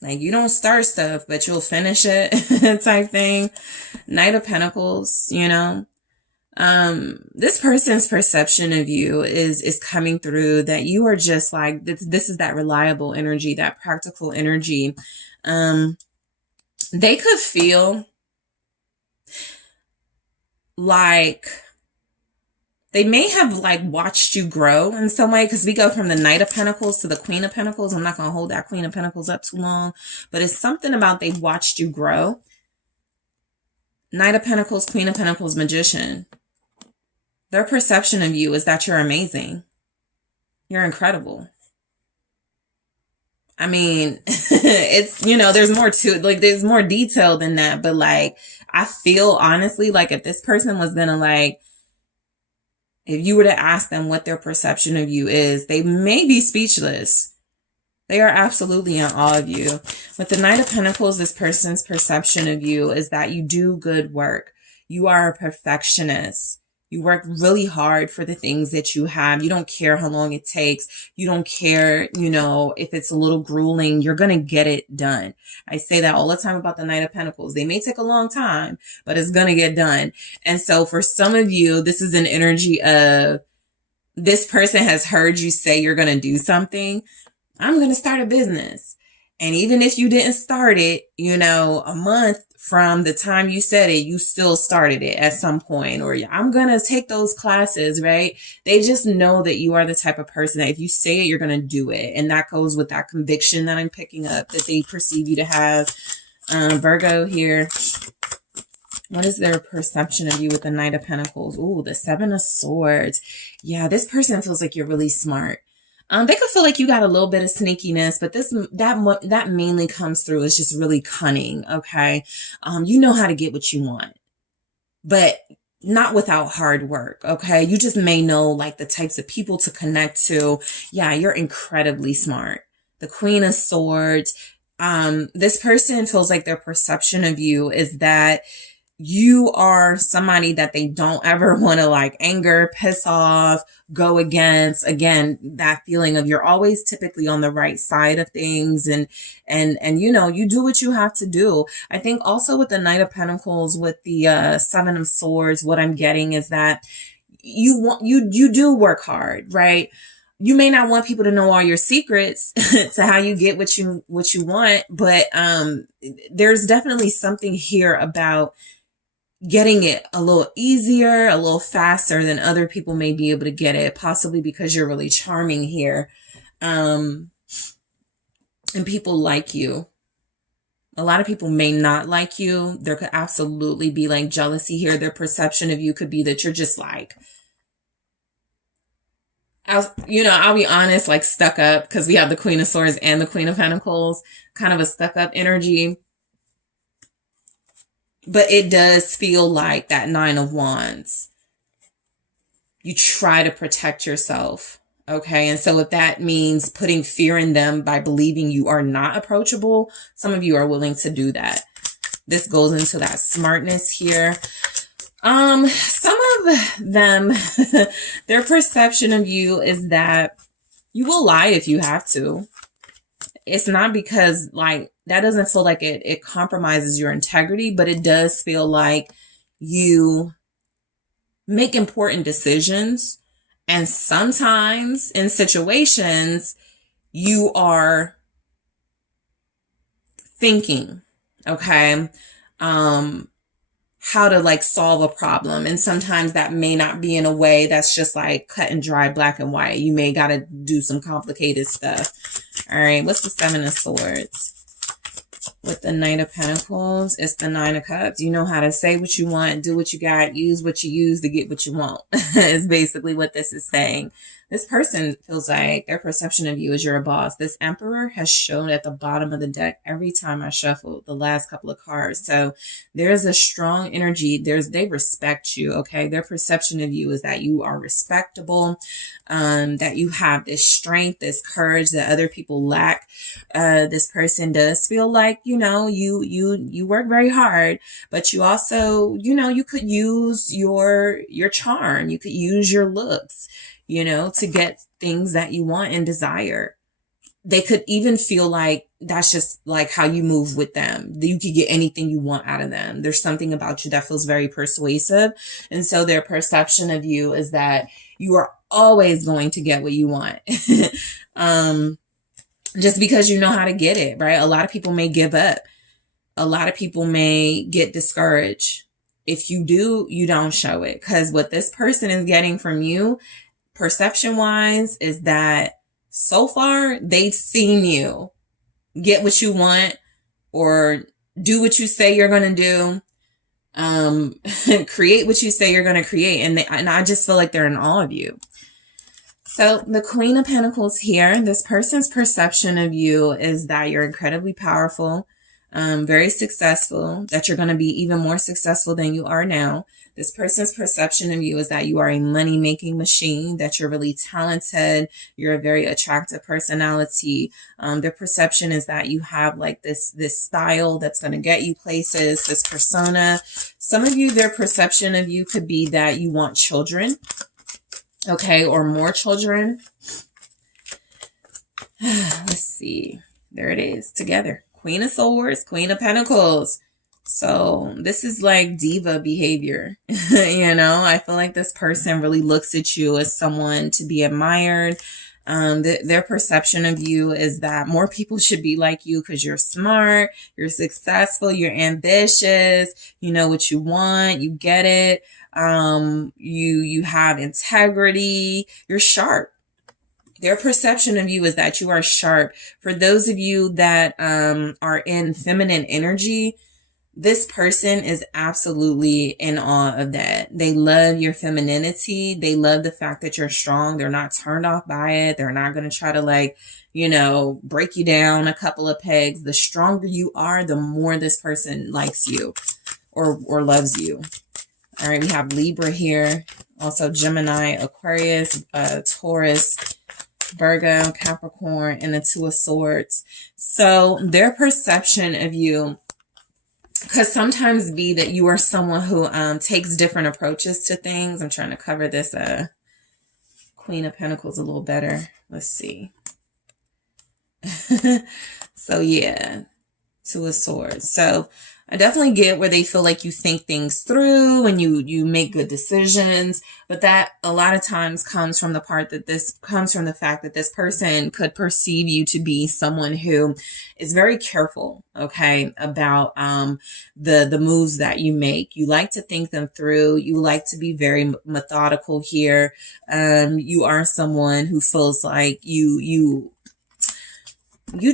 Like you don't start stuff, but you'll finish it type thing. Knight of Pentacles, you know. This person's perception of you is coming through that you are just like, this is that reliable energy, that practical energy. They could feel like they may have like watched you grow in some way, because we go from the Knight of Pentacles to the Queen of Pentacles. I'm not going to hold that Queen of Pentacles up too long, but it's something about they watched you grow. Knight of Pentacles, Queen of Pentacles, Magician. Their perception of you is that you're amazing. You're incredible. I mean, it's, you know, there's more to it. Like, there's more detail than that. But like, I feel honestly, like if this person was going to like, if you were to ask them what their perception of you is, they may be speechless. They are absolutely in awe of you. With the Knight of Pentacles, this person's perception of you is that you do good work. You are a perfectionist. You work really hard for the things that you have. You don't care how long it takes. You don't care, you know, if it's a little grueling, you're going to get it done. I say that all the time about the Knight of Pentacles. They may take a long time, but it's going to get done. And so for some of you, this is an energy of this person has heard you say you're going to do something. I'm going to start a business. And even if you didn't start it, you know, a month from the time you said it, you still started it at some point, or I'm going to take those classes, right? They just know that you are the type of person that if you say it, you're going to do it. And that goes with that conviction that I'm picking up that they perceive you to have. Virgo here. What is their perception of you with the Knight of Pentacles? Ooh, the Seven of Swords. Yeah, this person feels like you're really smart. They could feel like you got a little bit of sneakiness, but that mainly comes through as just really cunning, okay? You know how to get what you want, but not without hard work, okay? You just may know like the types of people to connect to. Yeah, you're incredibly smart. The Queen of Swords. This person feels like their perception of you is that you are somebody that they don't ever want to like anger, piss off, go against. Again, that feeling of you're always typically on the right side of things, and you know, you do what you have to do. I think also with the Knight of Pentacles, with the Seven of Swords, what I'm getting is that you do work hard, right? You may not want people to know all your secrets to how you get what you want, but there's definitely something here about getting it a little easier, a little faster than other people may be able to get it, possibly because you're really charming here. And people like you. A lot of people may not like you. There could absolutely be like jealousy here. Their perception of you could be that you're just like, I'll be honest, like stuck up, because we have the Queen of Swords and the Queen of Pentacles, kind of a stuck up energy. But it does feel like that Nine of Wands. You try to protect yourself. Okay. And so if that means putting fear in them by believing you are not approachable, some of you are willing to do that. This goes into that smartness here. Some of them, their perception of you is that you will lie if you have to. It's not because like that doesn't feel like it compromises your integrity, but it does feel like you make important decisions. And sometimes in situations, you are thinking, okay, how to like solve a problem. And sometimes that may not be in a way that's just like cut and dry, black and white. You may got to do some complicated stuff. All right. What's the Seven of Swords? With the Knight of Pentacles, it's the Nine of Cups. You know how to say what you want, do what you got, use what you use to get what you want. Is basically what this is saying. This person feels like their perception of you is you're a boss. This Emperor has shown at the bottom of the deck every time I shuffle the last couple of cards. So there's a strong energy. They respect you, okay? Their perception of you is that you are respectable, that you have this strength, this courage that other people lack. This person does feel like, you know, you work very hard, but you also, you know, you could use your charm. You could use your looks, you know, to get things that you want and desire. They could even feel like that's just like how you move with them. You could get anything you want out of them. There's something about you that feels very persuasive. And so their perception of you is that you are always going to get what you want. Just because you know how to get it, right? A lot of people may give up. A lot of people may get discouraged. If you do, you don't show it. Because what this person is getting from you, perception wise, is that so far they've seen you get what you want or do what you say you're going to do, create what you say you're going to create. And I just feel like they're in awe of you. So the Queen of Pentacles here, this person's perception of you is that you're incredibly powerful, very successful, that you're going to be even more successful than you are now. This person's perception of you is that you are a money-making machine, that you're really talented, you're a very attractive personality. Their perception is that you have like this style that's going to get you places, this persona. Some of you, their perception of you could be that you want children. Okay, or more children. Let's see. There it is, together. Queen of Swords, Queen of Pentacles. So this is like diva behavior. You know, I feel like this person really looks at you as someone to be admired. Their perception of you is that more people should be like you because you're smart, you're successful, you're ambitious, you know what you want, you get it. You have integrity, you're sharp. Their perception of you is that you are sharp. For those of you that are in feminine energy, this person is absolutely in awe of that. They love your femininity. They love the fact that you're strong. They're not turned off by it. They're not going to try to like, you know, break you down a couple of pegs. The stronger you are, the more this person likes you or loves you. All right, we have Libra here. Also Gemini, Aquarius, Taurus, Virgo, Capricorn, and the Two of Swords. So their perception of you could sometimes be that you are someone who takes different approaches to things. I'm trying to cover this Queen of Pentacles a little better. Let's see. So yeah, Two of Swords. So I definitely get where they feel like you think things through and you make good decisions, but that a lot of times comes from the fact that this person could perceive you to be someone who is very careful, okay, about the moves that you make. You like to think them through. You like to be very methodical here. You are someone who feels like you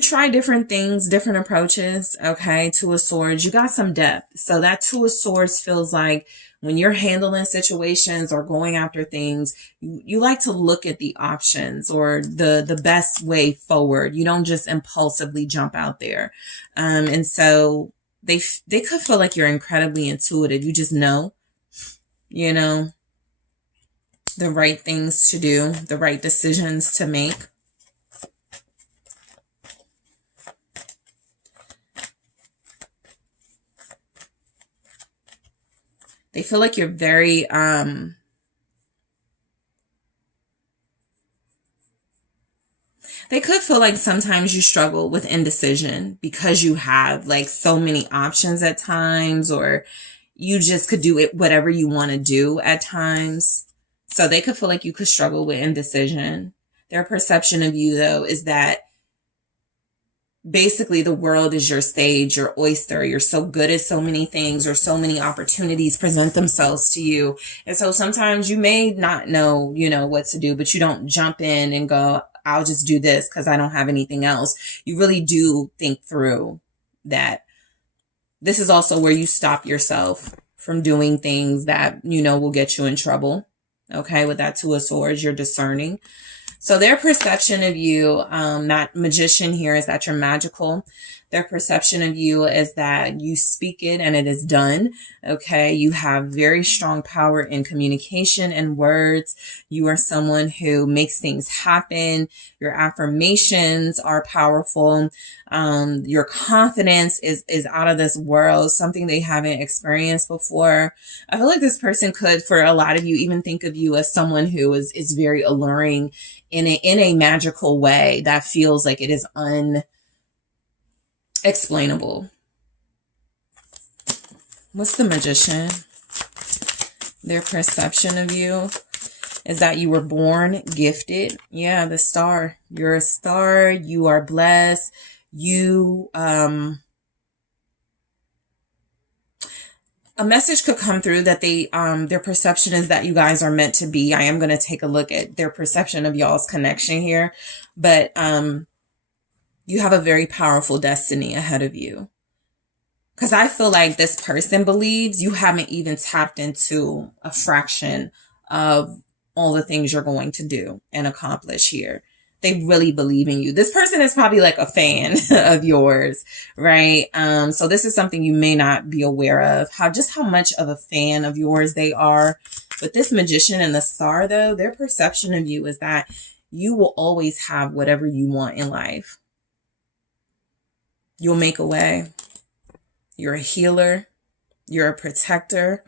try different things, different approaches, okay? Two of Swords, you got some depth. So that Two of Swords feels like when you're handling situations or going after things, you like to look at the options or the best way forward. You don't just impulsively jump out there. And so they could feel like you're incredibly intuitive. You just know, you know, the right things to do, the right decisions to make. They feel like you're very, they could feel like sometimes you struggle with indecision because you have like so many options at times, or you just could do it whatever you want to do at times. So they could feel like you could struggle with indecision. Their perception of you, though, is that basically the world is your stage, your oyster. You're so good at so many things, or so many opportunities present themselves to you. And so sometimes you may not know, what to do, but you don't jump in and go, I'll just do this because I don't have anything else. You really do think through that. This is also where you stop yourself from doing things that, will get you in trouble. Okay, with that Two of Swords, you're discerning. So their perception of you, that magician here, is that you're magical. Their perception of you is that you speak it and it is done. Okay. You have very strong power in communication and words. You are someone who makes things happen. Your affirmations are powerful. Your confidence is out of this world, something they haven't experienced before. I feel like this person could, for a lot of you, even think of you as someone who is very alluring in a magical way that feels like it is unexplainable. What's the magician? Their perception of you is that you were born gifted. Yeah, the star. You're a star. You are blessed. You, a message could come through that their perception is that you guys are meant to be. I am going to take a look at their perception of y'all's connection here, but, you have a very powerful destiny ahead of you. Because I feel like this person believes you haven't even tapped into a fraction of all the things you're going to do and accomplish here. They really believe in you. This person is probably like a fan of yours, right? So this is something you may not be aware of, how much of a fan of yours they are. But this magician and the star, though, their perception of you is that you will always have whatever you want in life. You'll make a way. You're a healer. You're a protector.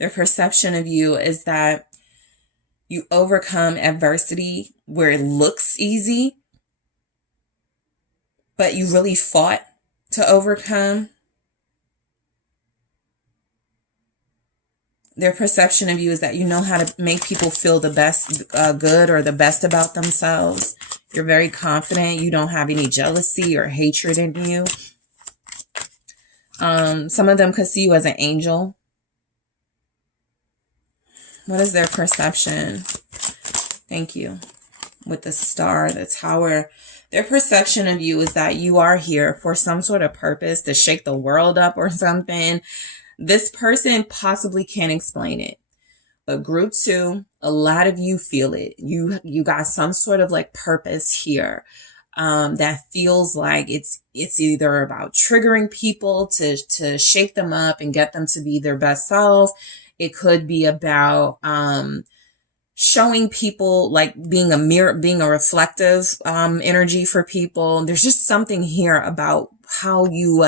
Their perception of you is that you overcome adversity where it looks easy, but you really fought to overcome. Their perception of you is that you know how to make people feel the best, good, or the best about themselves. You're very confident. You don't have any jealousy or hatred in you. Some of them could see you as an angel. What is their perception? Thank you. With the star, the tower. Their perception of you is that you are here for some sort of purpose, to shake the world up or something. This person possibly can't explain it. But group 2, a lot of you feel it. You got some sort of like purpose here. That feels like it's either about triggering people to shake them up and get them to be their best self. It could be about showing people, like being a mirror, being a reflective energy for people. There's just something here about how you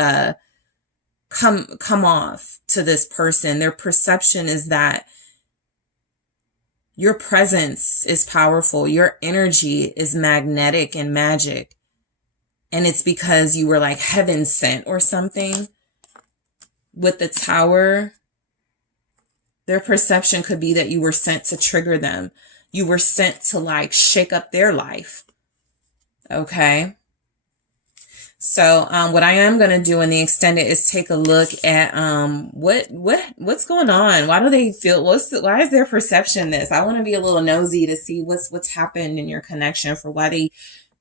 come off to this person. Their perception is that your presence is powerful. Your energy is magnetic and magic. And it's because you were like heaven sent or something. With the tower, their perception could be that you were sent to trigger them. You were sent to like shake up their life. Okay. So what I am going to do in the extended is take a look at what's going on. Why do they feel, why is their perception this? I want to be a little nosy to see what's happened in your connection for why they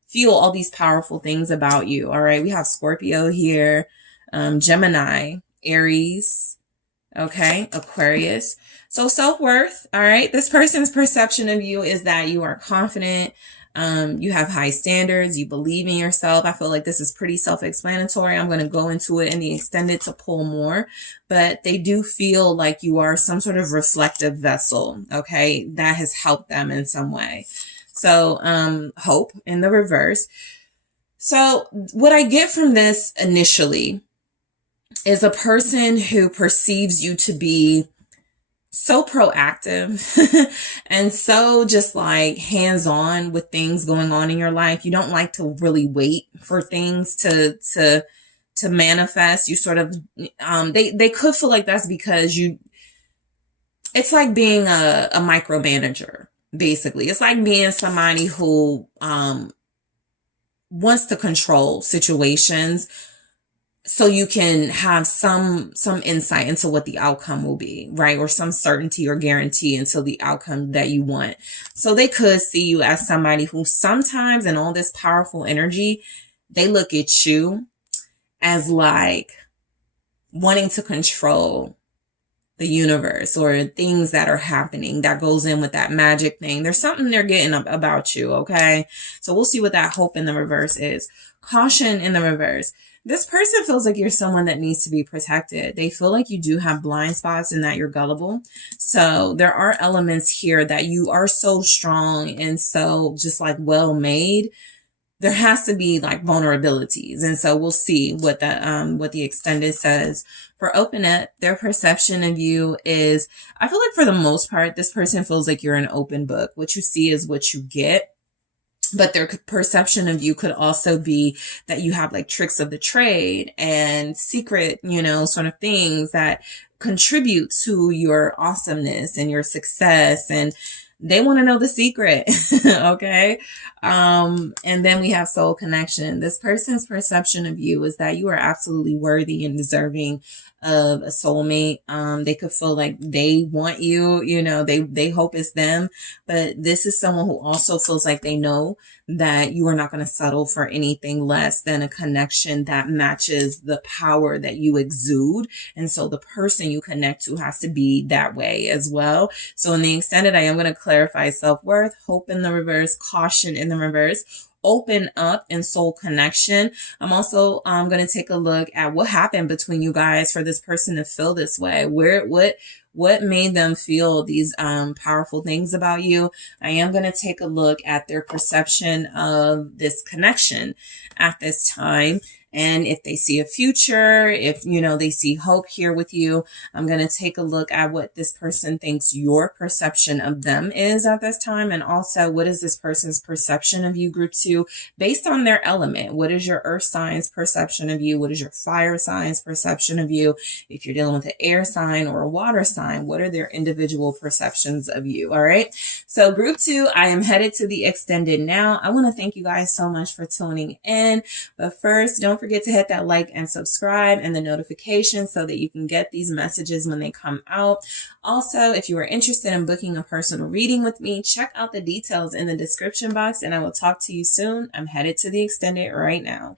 feel all these powerful things about you. All right. We have Scorpio here, Gemini, Aries, okay, Aquarius. So self-worth. All right. This person's perception of you is that you are confident. You have high standards. You believe in yourself. I feel like this is pretty self-explanatory. I'm going to go into it in the extended to pull more, but they do feel like you are some sort of reflective vessel. Okay. That has helped them in some way. So, hope in the reverse. So what I get from this initially is a person who perceives you to be so proactive and so just like hands-on with things going on in your life. You don't like to really wait for things to manifest. You sort of they could feel like that's because it's like being a micromanager, basically. It's like being somebody who wants to control situations so you can have some insight into what the outcome will be, right? Or some certainty or guarantee into the outcome that you want. So they could see you as somebody who sometimes, in all this powerful energy, they look at you as like wanting to control the universe or things that are happening. That goes in with that magic thing. There's something they're getting about you, okay? So we'll see what that hope in the reverse is. Caution in the reverse. This person feels like you're someone that needs to be protected. They feel like you do have blind spots and that you're gullible. So there are elements here that you are so strong and so just like well made. There has to be like vulnerabilities. And so we'll see what the extended says. For open up, their perception of you is, I feel like for the most part, this person feels like you're an open book. What you see is what you get. But their perception of you could also be that you have like tricks of the trade and secret, sort of things that contribute to your awesomeness and your success. And they want to know the secret. Okay. And then we have soul connection. This person's perception of you is that you are absolutely worthy and deserving of a soulmate. They could feel like they want you, they hope it's them, but this is someone who also feels like they know that you are not going to settle for anything less than a connection that matches the power that you exude. And so the person you connect to has to be that way as well. So in the extended, I am going to clarify self-worth, hope in the reverse, caution in the reverse, open up and soul connection. I'm also going to take a look at what happened between you guys for this person to feel this way. What made them feel these powerful things about you? I am going to take a look at their perception of this connection at this time. And if they see a future, if, they see hope here with you, I'm going to take a look at what this person thinks your perception of them is at this time. And also, what is this person's perception of you, group 2, based on their element? What is your earth sign's perception of you? What is your fire sign's perception of you? If you're dealing with an air sign or a water sign, what are their individual perceptions of you? All right. So group 2, I am headed to the extended now. I want to thank you guys so much for tuning in. But first, don't forget to hit that like and subscribe and the notification so that you can get these messages when they come out. Also, if you are interested in booking a personal reading with me, check out the details in the description box and I will talk to you soon. I'm headed to the extended right now.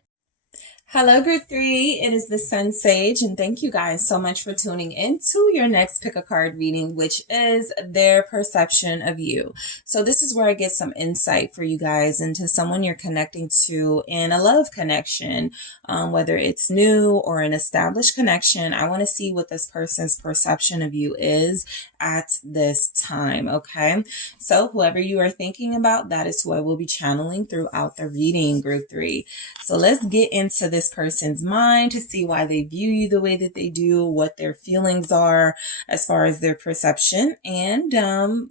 Hello, group 3. It is the SunSage, and thank you guys so much for tuning in to your next pick a card reading, which is their perception of you. So this is where I get some insight for you guys into someone you're connecting to in a love connection, whether it's new or an established connection. I want to see what this person's perception of you is at this time. Okay. So whoever you are thinking about, that is who I will be channeling throughout the reading, group 3. So let's get into this person's mind to see why they view you the way that they do, what their feelings are as far as their perception. And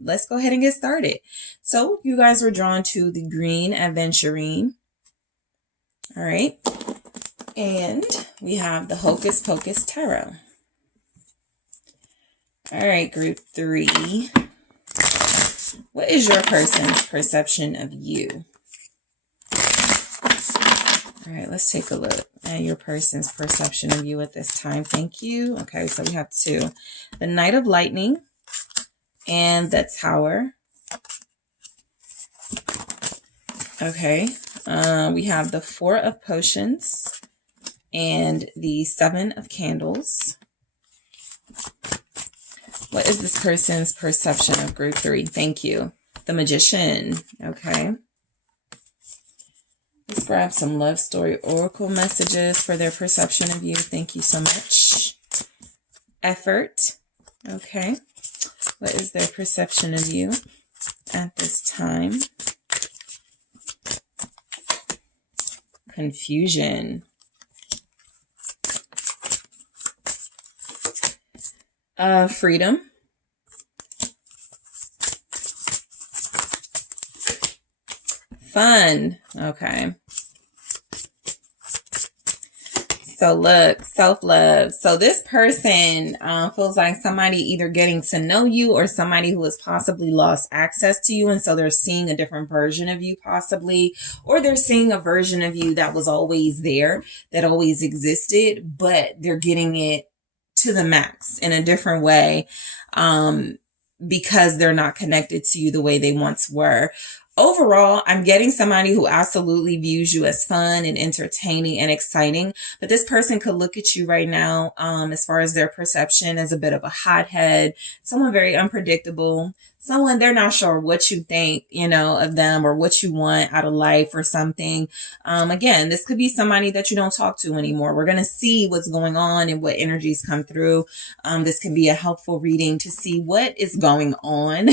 let's go ahead and get started. So you guys were drawn to the green aventurine. All right. And we have the Hocus Pocus Tarot. All right, group 3. What is your person's perception of you? All right, let's take a look at your person's perception of you at this time. Thank you. Okay, so we have 2. The Knight of Lightning and the Tower. Okay, we have the 4 of Potions and the 7 of Candles. What is this person's perception of group 3? Thank you. The Magician. Okay. Let's grab some love story oracle messages for their perception of you. Thank you so much. Effort. Okay. What is their perception of you at this time? Confusion. Freedom. Fun. Okay. So look, self-love. So this person feels like somebody either getting to know you or somebody who has possibly lost access to you. And so they're seeing a different version of you possibly, or they're seeing a version of you that was always there, that always existed, but they're getting it to the max in a different way because they're not connected to you the way they once were. Overall, I'm getting somebody who absolutely views you as fun and entertaining and exciting, but this person could look at you right now, as far as their perception, as a bit of a hothead, someone very unpredictable, someone they're not sure what you think, of them or what you want out of life or something. Again, this could be somebody that you don't talk to anymore. We're going to see what's going on and what energies come through. This can be a helpful reading to see what is going on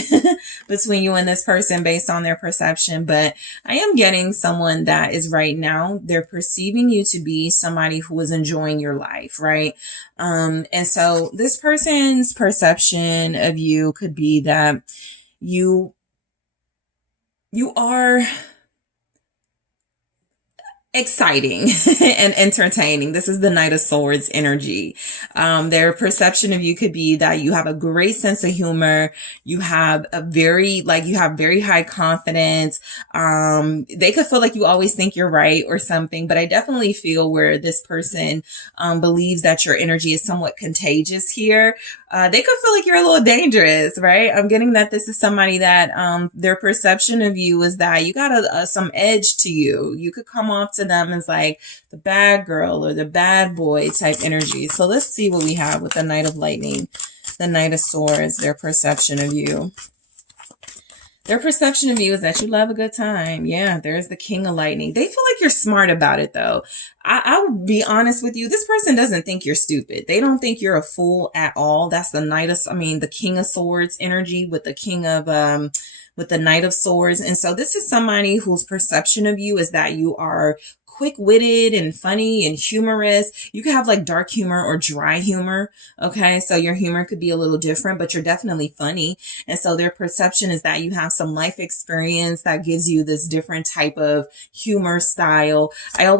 between you and this person based on their perception. But I am getting someone that is right now, they're perceiving you to be somebody who is enjoying your life, right? And so this person's perception of you could be that you are exciting and entertaining. This is the Knight of Swords energy. Their perception of you could be that you have a great sense of humor. You have you have very high confidence. They could feel like you always think you're right or something, but I definitely feel where this person, believes that your energy is somewhat contagious here. They could feel like you're a little dangerous, right? I'm getting that this is somebody that, their perception of you is that you got some edge to you. You could come off to them as like the bad girl or the bad boy type energy. So let's see what we have with the Knight of Lightning, the Knight of Swords, their perception of you. Their perception of you is that you love a good time. Yeah, there's the King of Lightning. They feel like you're smart about it, though. I would be honest with you. This person doesn't think you're stupid. They don't think you're a fool at all. That's the King of Swords energy with the with the Knight of Swords. And so this is somebody whose perception of you is that you are quick-witted and funny and humorous. You could have like dark humor or dry humor. Okay. So your humor could be a little different, but you're definitely funny. And so their perception is that you have some life experience that gives you this different type of humor style. Their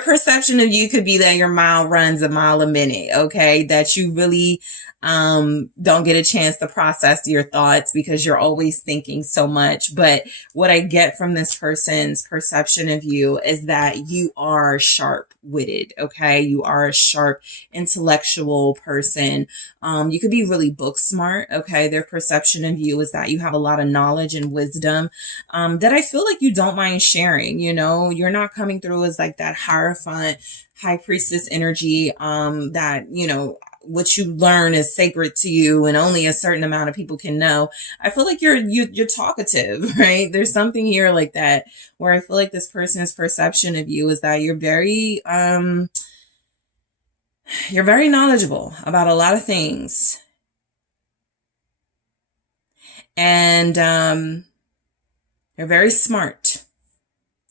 perception of you could be that your mile runs a mile a minute. Okay. That you really, don't get a chance to process your thoughts because you're always thinking so much. But what I get from this person's perception of you is that you are sharp-witted. Okay. You are a sharp intellectual person. You could be really book smart. Okay. Their perception of you is that you have a lot of knowledge and wisdom, that I feel like you don't mind sharing. You're not coming through as like that Hierophant, High Priestess energy, that, what you learn is sacred to you and only a certain amount of people can know. I feel like you're talkative, right? There's something here like that where I feel like this person's perception of you is that you're very knowledgeable about a lot of things. And you're very smart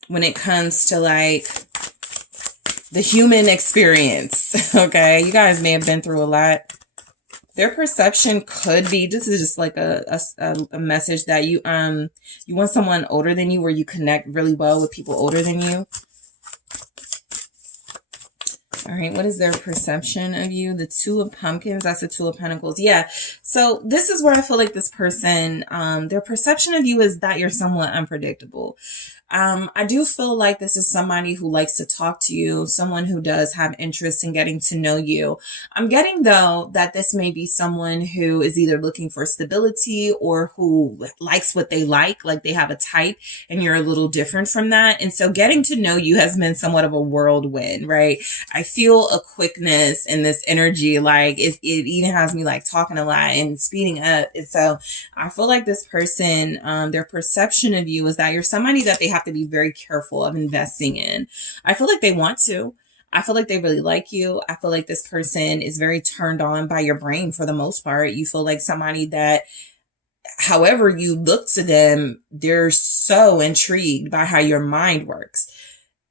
when it comes to like the human experience. Okay. You guys may have been through a lot. Their perception could be, this is just like a message that you want someone older than you, where you connect really well with people older than you. All right. What is their perception of you? The Two of Pumpkins. That's the Two of Pentacles. Yeah. So this is where I feel like this person, their perception of you is that you're somewhat unpredictable. I do feel like this is somebody who likes to talk to you, someone who does have interest in getting to know you. I'm getting, though, that this may be someone who is either looking for stability or who likes what they like they have a type, and you're a little different from that. And so getting to know you has been somewhat of a whirlwind, right? I feel a quickness in this energy. Like it even has me like talking a lot and speeding up. And so I feel like this person, their perception of you is that you're somebody that they have to be very careful of investing in. I feel like they want to. I feel like they really like you. I feel like this person is very turned on by your brain for the most part. You feel like somebody that, however you look to them, they're so intrigued by how your mind works.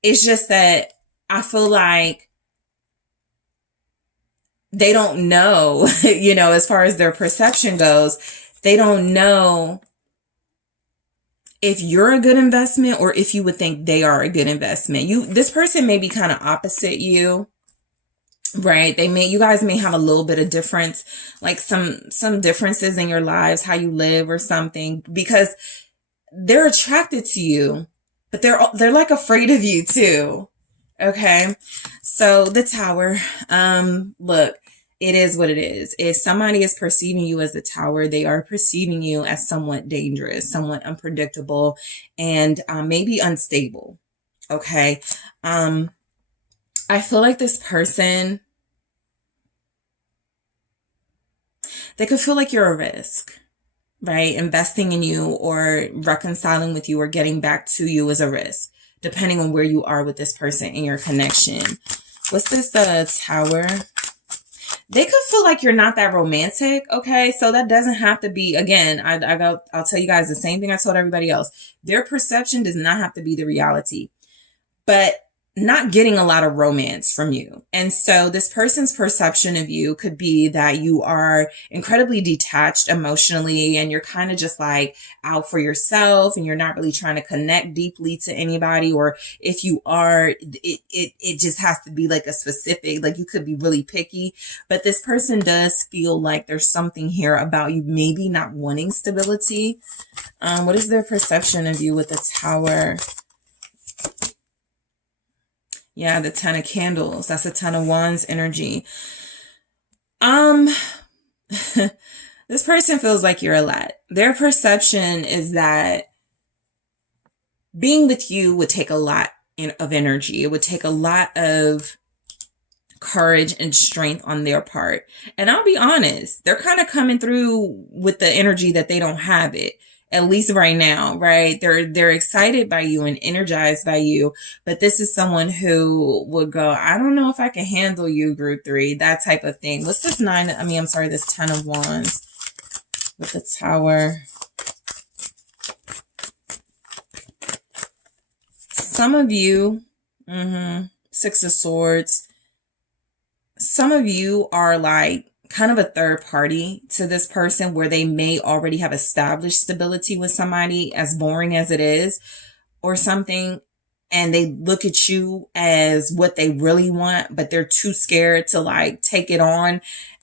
It's just that I feel like they don't know, as far as their perception goes, They don't know if you're a good investment or if you would think they are a good investment. This person may be kind of opposite you, right? You guys may have a little bit of difference, like some differences in your lives, how you live or something, because they're attracted to you, but they're like afraid of you too. Okay. So the Tower, look, it is what it is. If somebody is perceiving you as the Tower, they are perceiving you as somewhat dangerous, somewhat unpredictable, and maybe unstable. Okay. I feel like this person, they could feel like you're a risk, right? Investing in you or reconciling with you or getting back to you is a risk, depending on where you are with this person in your connection. What's this Tower? They could feel like you're not that romantic, okay? So that doesn't have to be, again, I'll tell you guys the same thing I told everybody else. Their perception does not have to be the reality, but not getting a lot of romance from you. And so this person's perception of you could be that you are incredibly detached emotionally and you're kind of just like out for yourself and you're not really trying to connect deeply to anybody. Or if you are, it just has to be like a specific, like you could be really picky, but this person does feel like there's something here about you maybe not wanting stability. What is their perception of you with the Tower? Yeah, the Ten of Candles. That's the Ten of Wands energy. This person feels like you're a lot. Their perception is that being with you would take a lot of energy. It would take a lot of courage and strength on their part. And I'll be honest, they're kind of coming through with the energy that they don't have it. At least right now, right? They're excited by you and energized by you, but this is someone who would go, I don't know if I can handle you, group 3, that type of thing. What's this this Ten of Wands with the Tower? Some of you, Six of Swords, some of you are like kind of a third party to this person where they may already have established stability with somebody, as boring as it is or something, and they look at you as what they really want, but they're too scared to like take it on.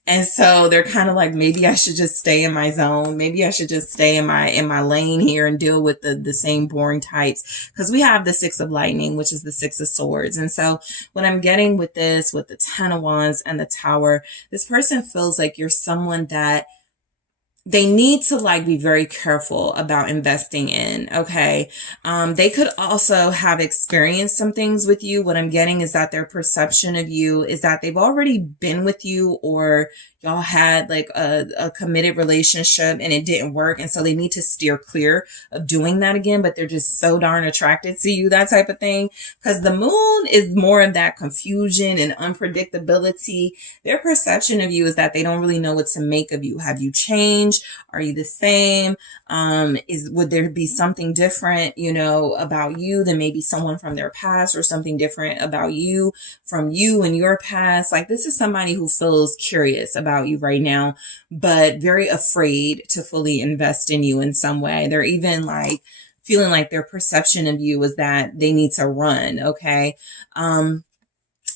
And so they're kind of like, maybe I should just stay in my zone. Maybe I should just stay in my lane here and deal with the same boring types. Because we have the Six of Lightning, which is the Six of Swords. And so what I'm getting with this, with the Ten of Wands and the Tower, this person feels like you're someone that they need to like be very careful about investing in. Okay. They could also have experienced some things with you. What I'm getting is that their perception of you is that they've already been with you, or y'all had like a committed relationship and it didn't work. And so they need to steer clear of doing that again, but they're just so darn attracted to you, that type of thing. Because the Moon is more of that confusion and unpredictability. Their perception of you is that they don't really know what to make of you. Have you changed? Are you the same? Would there be something different, about you than maybe someone from their past, or something different about you from you and your past? Like, this is somebody who feels curious about you right now, but very afraid to fully invest in you in some way. They're even like feeling like their perception of you is that they need to run. Okay.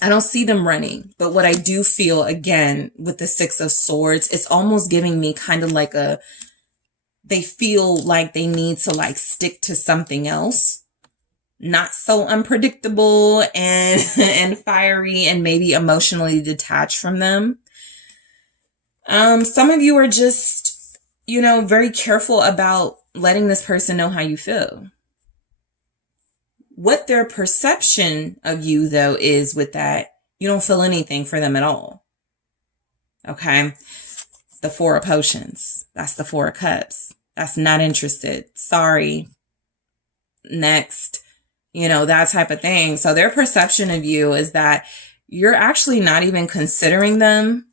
I don't see them running, but what I do feel, again, with the Six of Swords, it's almost giving me kind of like they feel like they need to like stick to something else, not so unpredictable and, and fiery and maybe emotionally detached from them. Some of you are just, very careful about letting this person know how you feel. What their perception of you, though, is with that, you don't feel anything for them at all. Okay? The Four of Potions. That's the Four of Cups. That's not interested. Sorry. Next. That type of thing. So their perception of you is that you're actually not even considering them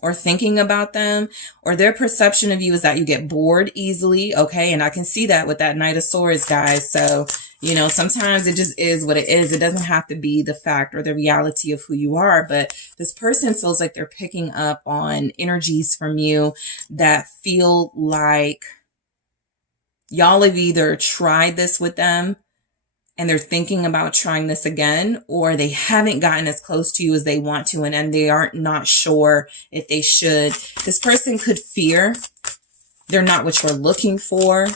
or thinking about them, or their perception of you is that you get bored easily. Okay. And I can see that with that Knight of Swords, guys. So You know, sometimes it just is what it is. It doesn't have to be the fact or the reality of who you are, but this person feels like they're picking up on energies from you that feel like y'all have either tried this with them and they're thinking about trying this again, or they haven't gotten as close to you as they want to, and they aren't not sure if they should. This person could fear they're not what you're looking for.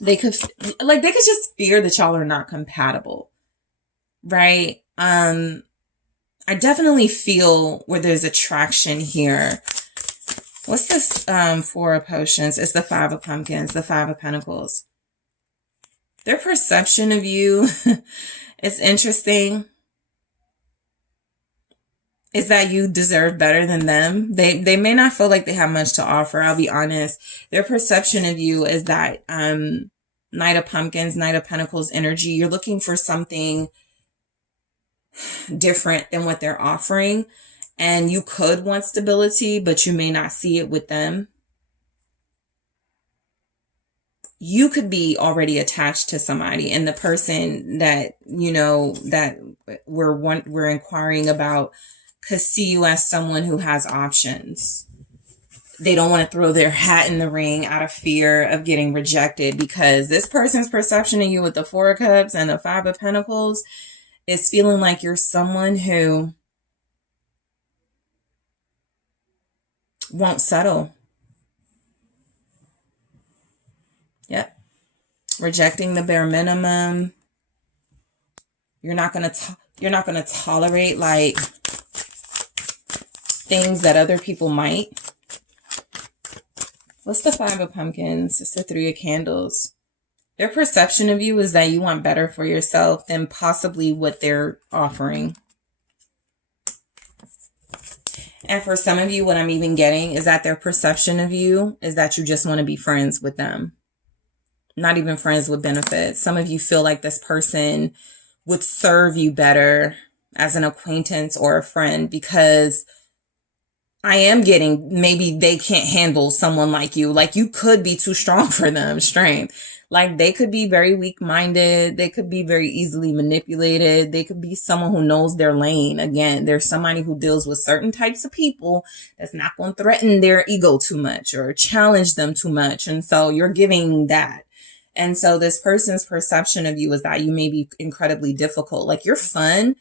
They could just fear that y'all are not compatible, right? I definitely feel where there's attraction here. What's this 4 of potions? It's the 5 of pumpkins, the 5 of pentacles. Their perception of you is interesting. Is that you deserve better than them. They may not feel like they have much to offer. I'll be honest. Their perception of you is that Knight of Pumpkins, Knight of Pentacles energy. You're looking for something different than what they're offering. And you could want stability, but you may not see it with them. You could be already attached to somebody, and the person that, you know, that we're inquiring about could see you as someone who has options. They don't want to throw their hat in the ring out of fear of getting rejected, because this person's perception of you with the 4 of Cups and the 5 of Pentacles is feeling like you're someone who won't settle. Yep. Rejecting the bare minimum. You're not going to tolerate like things that other people might. What's the 5 of Pumpkins? It's the 3 of Candles. Their perception of you is that you want better for yourself than possibly what they're offering. And for some of you, what I'm even getting is that their perception of you is that you just want to be friends with them. Not even friends with benefits. Some of you feel like this person would serve you better as an acquaintance or a friend, because I am getting maybe they can't handle someone like you. Like you could be too strong for them, strength. Like they could be very weak-minded. They could be very easily manipulated. They could be someone who knows their lane. Again, there's somebody who deals with certain types of people that's not going to threaten their ego too much or challenge them too much. And so you're giving that. And so this person's perception of you is that you may be incredibly difficult. Like you're fun.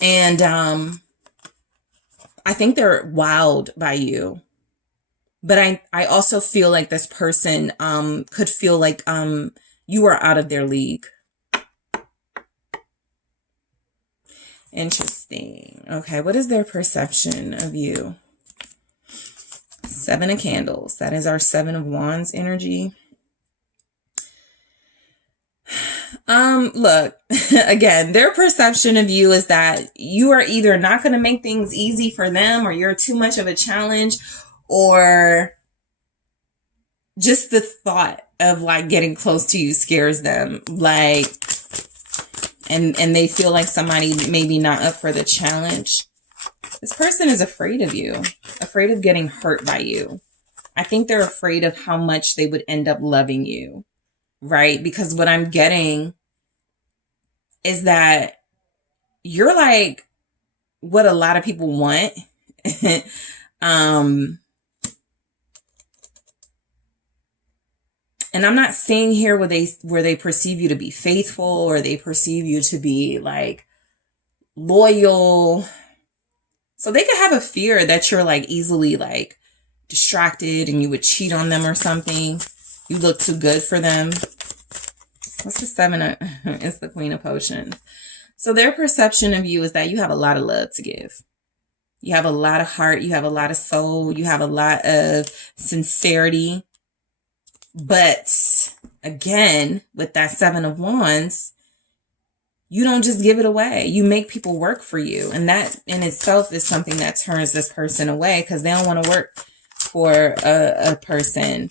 And I think they're wowed by you. But I also feel like this person could feel like you are out of their league. Interesting. Okay, what is their perception of you? 7 of Candles. That is our 7 of Wands energy. Look, again, their perception of you is that you are either not going to make things easy for them, or you're too much of a challenge, or just the thought of like getting close to you scares them. Like, and they feel like somebody maybe not up for the challenge. This person is afraid of you, afraid of getting hurt by you. I think they're afraid of how much they would end up loving you, right? Because what I'm getting is that you're like what a lot of people want. And I'm not saying here where they perceive you to be faithful, or they perceive you to be like loyal. So they could have a fear that you're like easily like distracted and you would cheat on them or something. You look too good for them. What's the 7 of, it's the Queen of Potions. So their perception of you is that you have a lot of love to give. You have a lot of heart. You have a lot of soul. You have a lot of sincerity. But again, with that 7 of Wands, you don't just give it away. You make people work for you. And that in itself is something that turns this person away, because they don't want to work for a person.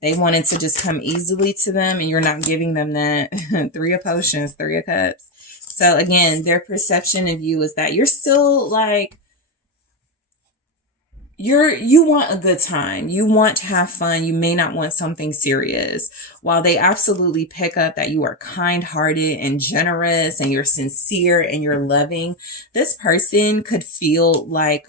They want it to just come easily to them, and you're not giving them that. 3 of Potions, 3 of Cups. So again, their perception of you is that you're still like you want a good time. You want to have fun. You may not want something serious. While they absolutely pick up that you are kind-hearted and generous and you're sincere and you're loving, this person could feel like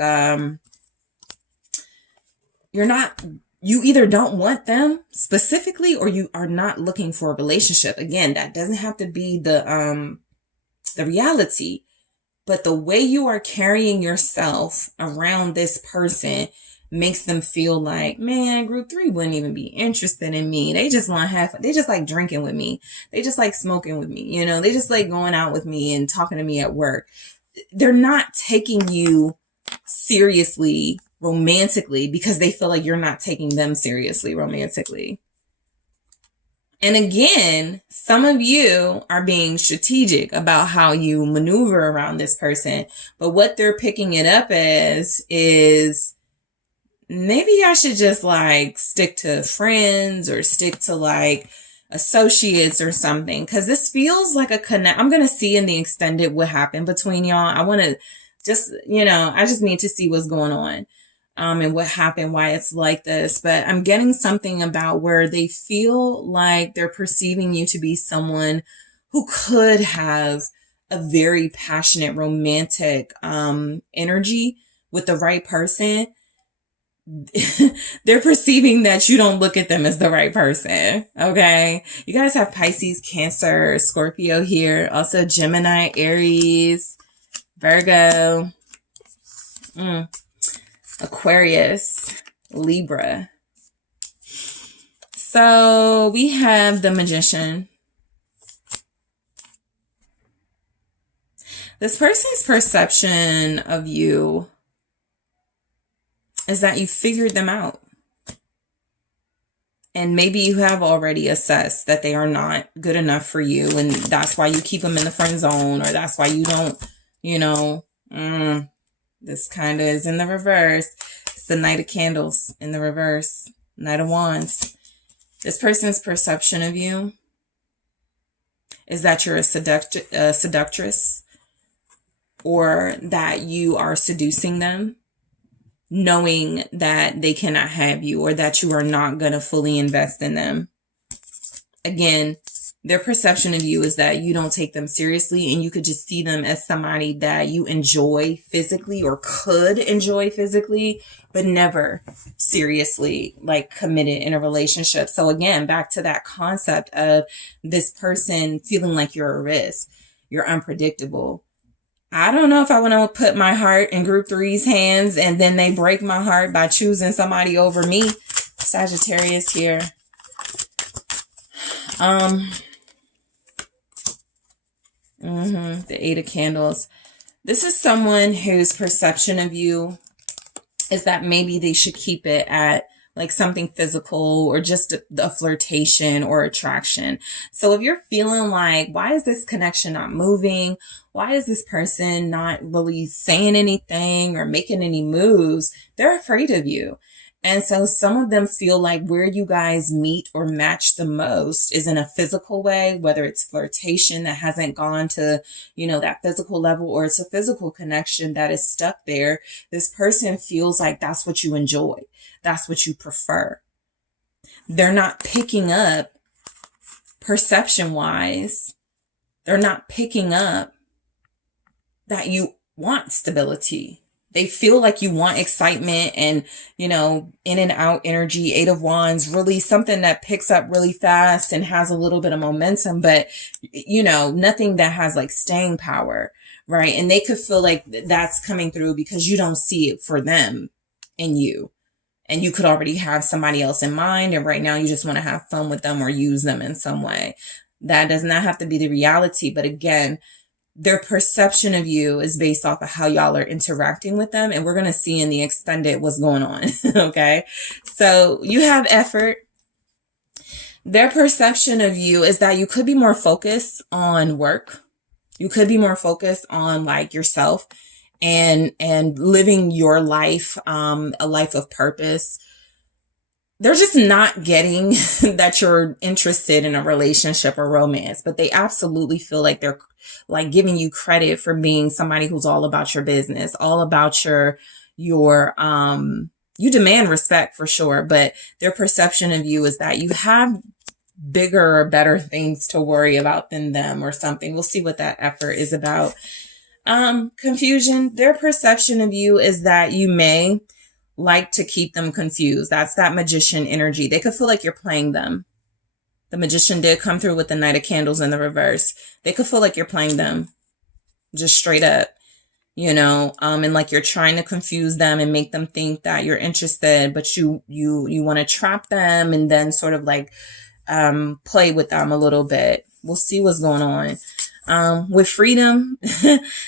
you either don't want them specifically or you are not looking for a relationship. Again, that doesn't have to be the reality. But the way you are carrying yourself around this person makes them feel like, man, group 3 wouldn't even be interested in me. They just they just like drinking with me. They just like smoking with me. They just like going out with me and talking to me at work. They're not taking you seriously romantically because they feel like you're not taking them seriously romantically. And again, some of you are being strategic about how you maneuver around this person, but what they're picking it up as is maybe I should just like stick to friends or stick to like associates or something. Cause this feels like a connect. I'm going to see in the extended what happened between y'all. I want to just, I just need to see what's going on. And what happened, why it's like this. But I'm getting something about where they feel like they're perceiving you to be someone who could have a very passionate, romantic energy with the right person. They're perceiving that you don't look at them as the right person. Okay. You guys have Pisces, Cancer, Scorpio here. Also Gemini, Aries, Virgo. Aquarius, Libra. So we have the Magician. This person's perception of you is that you figured them out. And maybe you have already assessed that they are not good enough for you. And that's why you keep them in the friend zone, or that's why you don't, this kind of is in the reverse. It's the Knight of Candles in the reverse. Knight of Wands. This person's perception of you is that you're a seductress, or that you are seducing them, knowing that they cannot have you, or that you are not going to fully invest in them. Again, their perception of you is that you don't take them seriously, and you could just see them as somebody that you enjoy physically or could enjoy physically, but never seriously like committed in a relationship. So again, back to that concept of this person feeling like you're a risk. You're unpredictable. I don't know if I want to put my heart in group 3's hands and then they break my heart by choosing somebody over me. Sagittarius here. The 8 of Candles. This is someone whose perception of you is that maybe they should keep it at like something physical or just a flirtation or attraction. So if you're feeling like, why is this connection not moving? Why is this person not really saying anything or making any moves? They're afraid of you. And so some of them feel like where you guys meet or match the most is in a physical way, whether it's flirtation that hasn't gone to, that physical level, or it's a physical connection that is stuck there. This person feels like that's what you enjoy. That's what you prefer. They're not picking up perception wise. They're not picking up that you want stability. They feel like you want excitement and, in and out energy. 8 of Wands, really something that picks up really fast and has a little bit of momentum, but, nothing that has like staying power, right? And they could feel like that's coming through because you don't see it for them in you. And you could already have somebody else in mind. And right now you just want to have fun with them or use them in some way. That does not have to be the reality. But again, their perception of you is based off of how y'all are interacting with them. And we're going to see in the extended what's going on. Okay. So you have effort. Their perception of you is that you could be more focused on work. You could be more focused on like yourself and living your life, a life of purpose. They're just not getting that you're interested in a relationship or romance, but they absolutely feel like they're like giving you credit for being somebody who's all about your business, all about your you demand respect for sure, but their perception of you is that you have bigger or better things to worry about than them or something. We'll see what that effort is about. Confusion. Their perception of you is that you may like to keep them confused. That's that magician energy. They could feel like you're playing them. The magician did come through with the Knight of Candles in the reverse. They could feel like you're playing them. Just straight up. You know, and like you're trying to confuse them and make them think that you're interested, but you want to trap them and then sort of like play with them a little bit. We'll see what's going on. With freedom,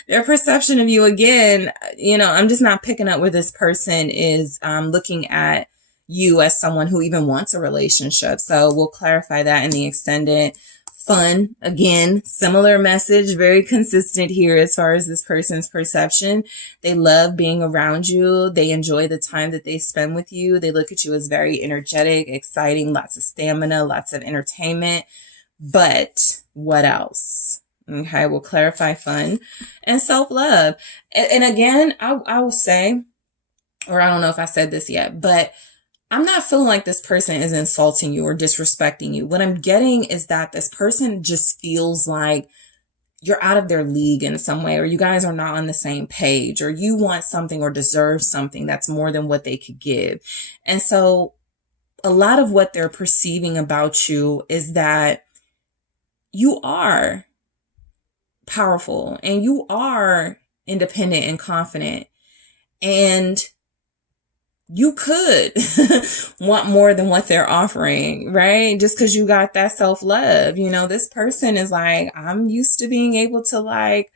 their perception of you, again, you know, I'm just not picking up where this person is looking at you as someone who even wants a relationship. So we'll clarify that in the extended. Fun, again, similar message, very consistent here as far as this person's perception. They love being around you. They enjoy the time that they spend with you. They look at you as very energetic, exciting, lots of stamina, lots of entertainment. But what else? Okay, we'll clarify fun and self-love. And again, I will say, or I don't know if I said this yet, but I'm not feeling like this person is insulting you or disrespecting you. What I'm getting is that this person just feels like you're out of their league in some way, or you guys are not on the same page, or you want something or deserve something that's more than what they could give. And so a lot of what they're perceiving about you is that you are powerful and you are independent and confident, and you could want more than what they're offering, right? Just because you got that self-love. You know, this person is like, I'm used to being able to like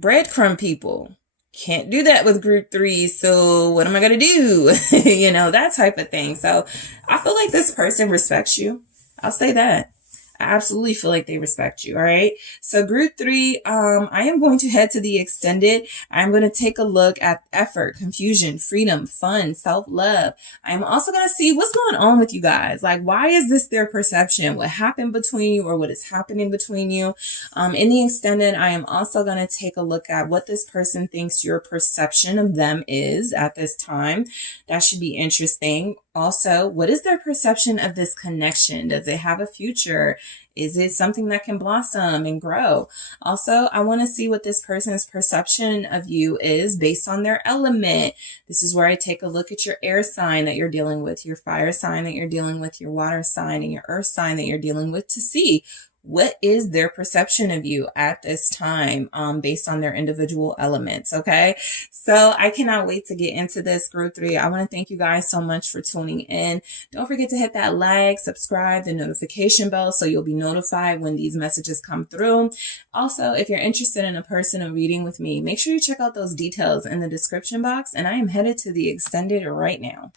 breadcrumb people. Can't do that with group 3. So what am I going to do? You know, that type of thing. So I feel like this person respects you. I'll say that. I absolutely feel like they respect you. All right. So group 3, I am going to head to the extended. I'm going to take a look at effort, confusion, freedom, fun, self-love. I'm also going to see what's going on with you guys. Like, why is this their perception? What happened between you or what is happening between you? In the extended, I am also going to take a look at what this person thinks your perception of them is at this time. That should be interesting. Also, what is their perception of this connection? Does it have a future? Is it something that can blossom and grow? Also, I want to see what this person's perception of you is based on their element. This is where I take a look at your air sign that you're dealing with, your fire sign that you're dealing with, your water sign, and your earth sign that you're dealing with, to see what is their perception of you at this time, based on their individual elements. Okay. So I cannot wait to get into this group 3. I want to thank you guys so much for tuning in. Don't forget to hit that like, subscribe, the notification bell, so you'll be notified when these messages come through. Also, if you're interested in a personal reading with me, make sure you check out those details in the description box. And I am headed to the extended right now.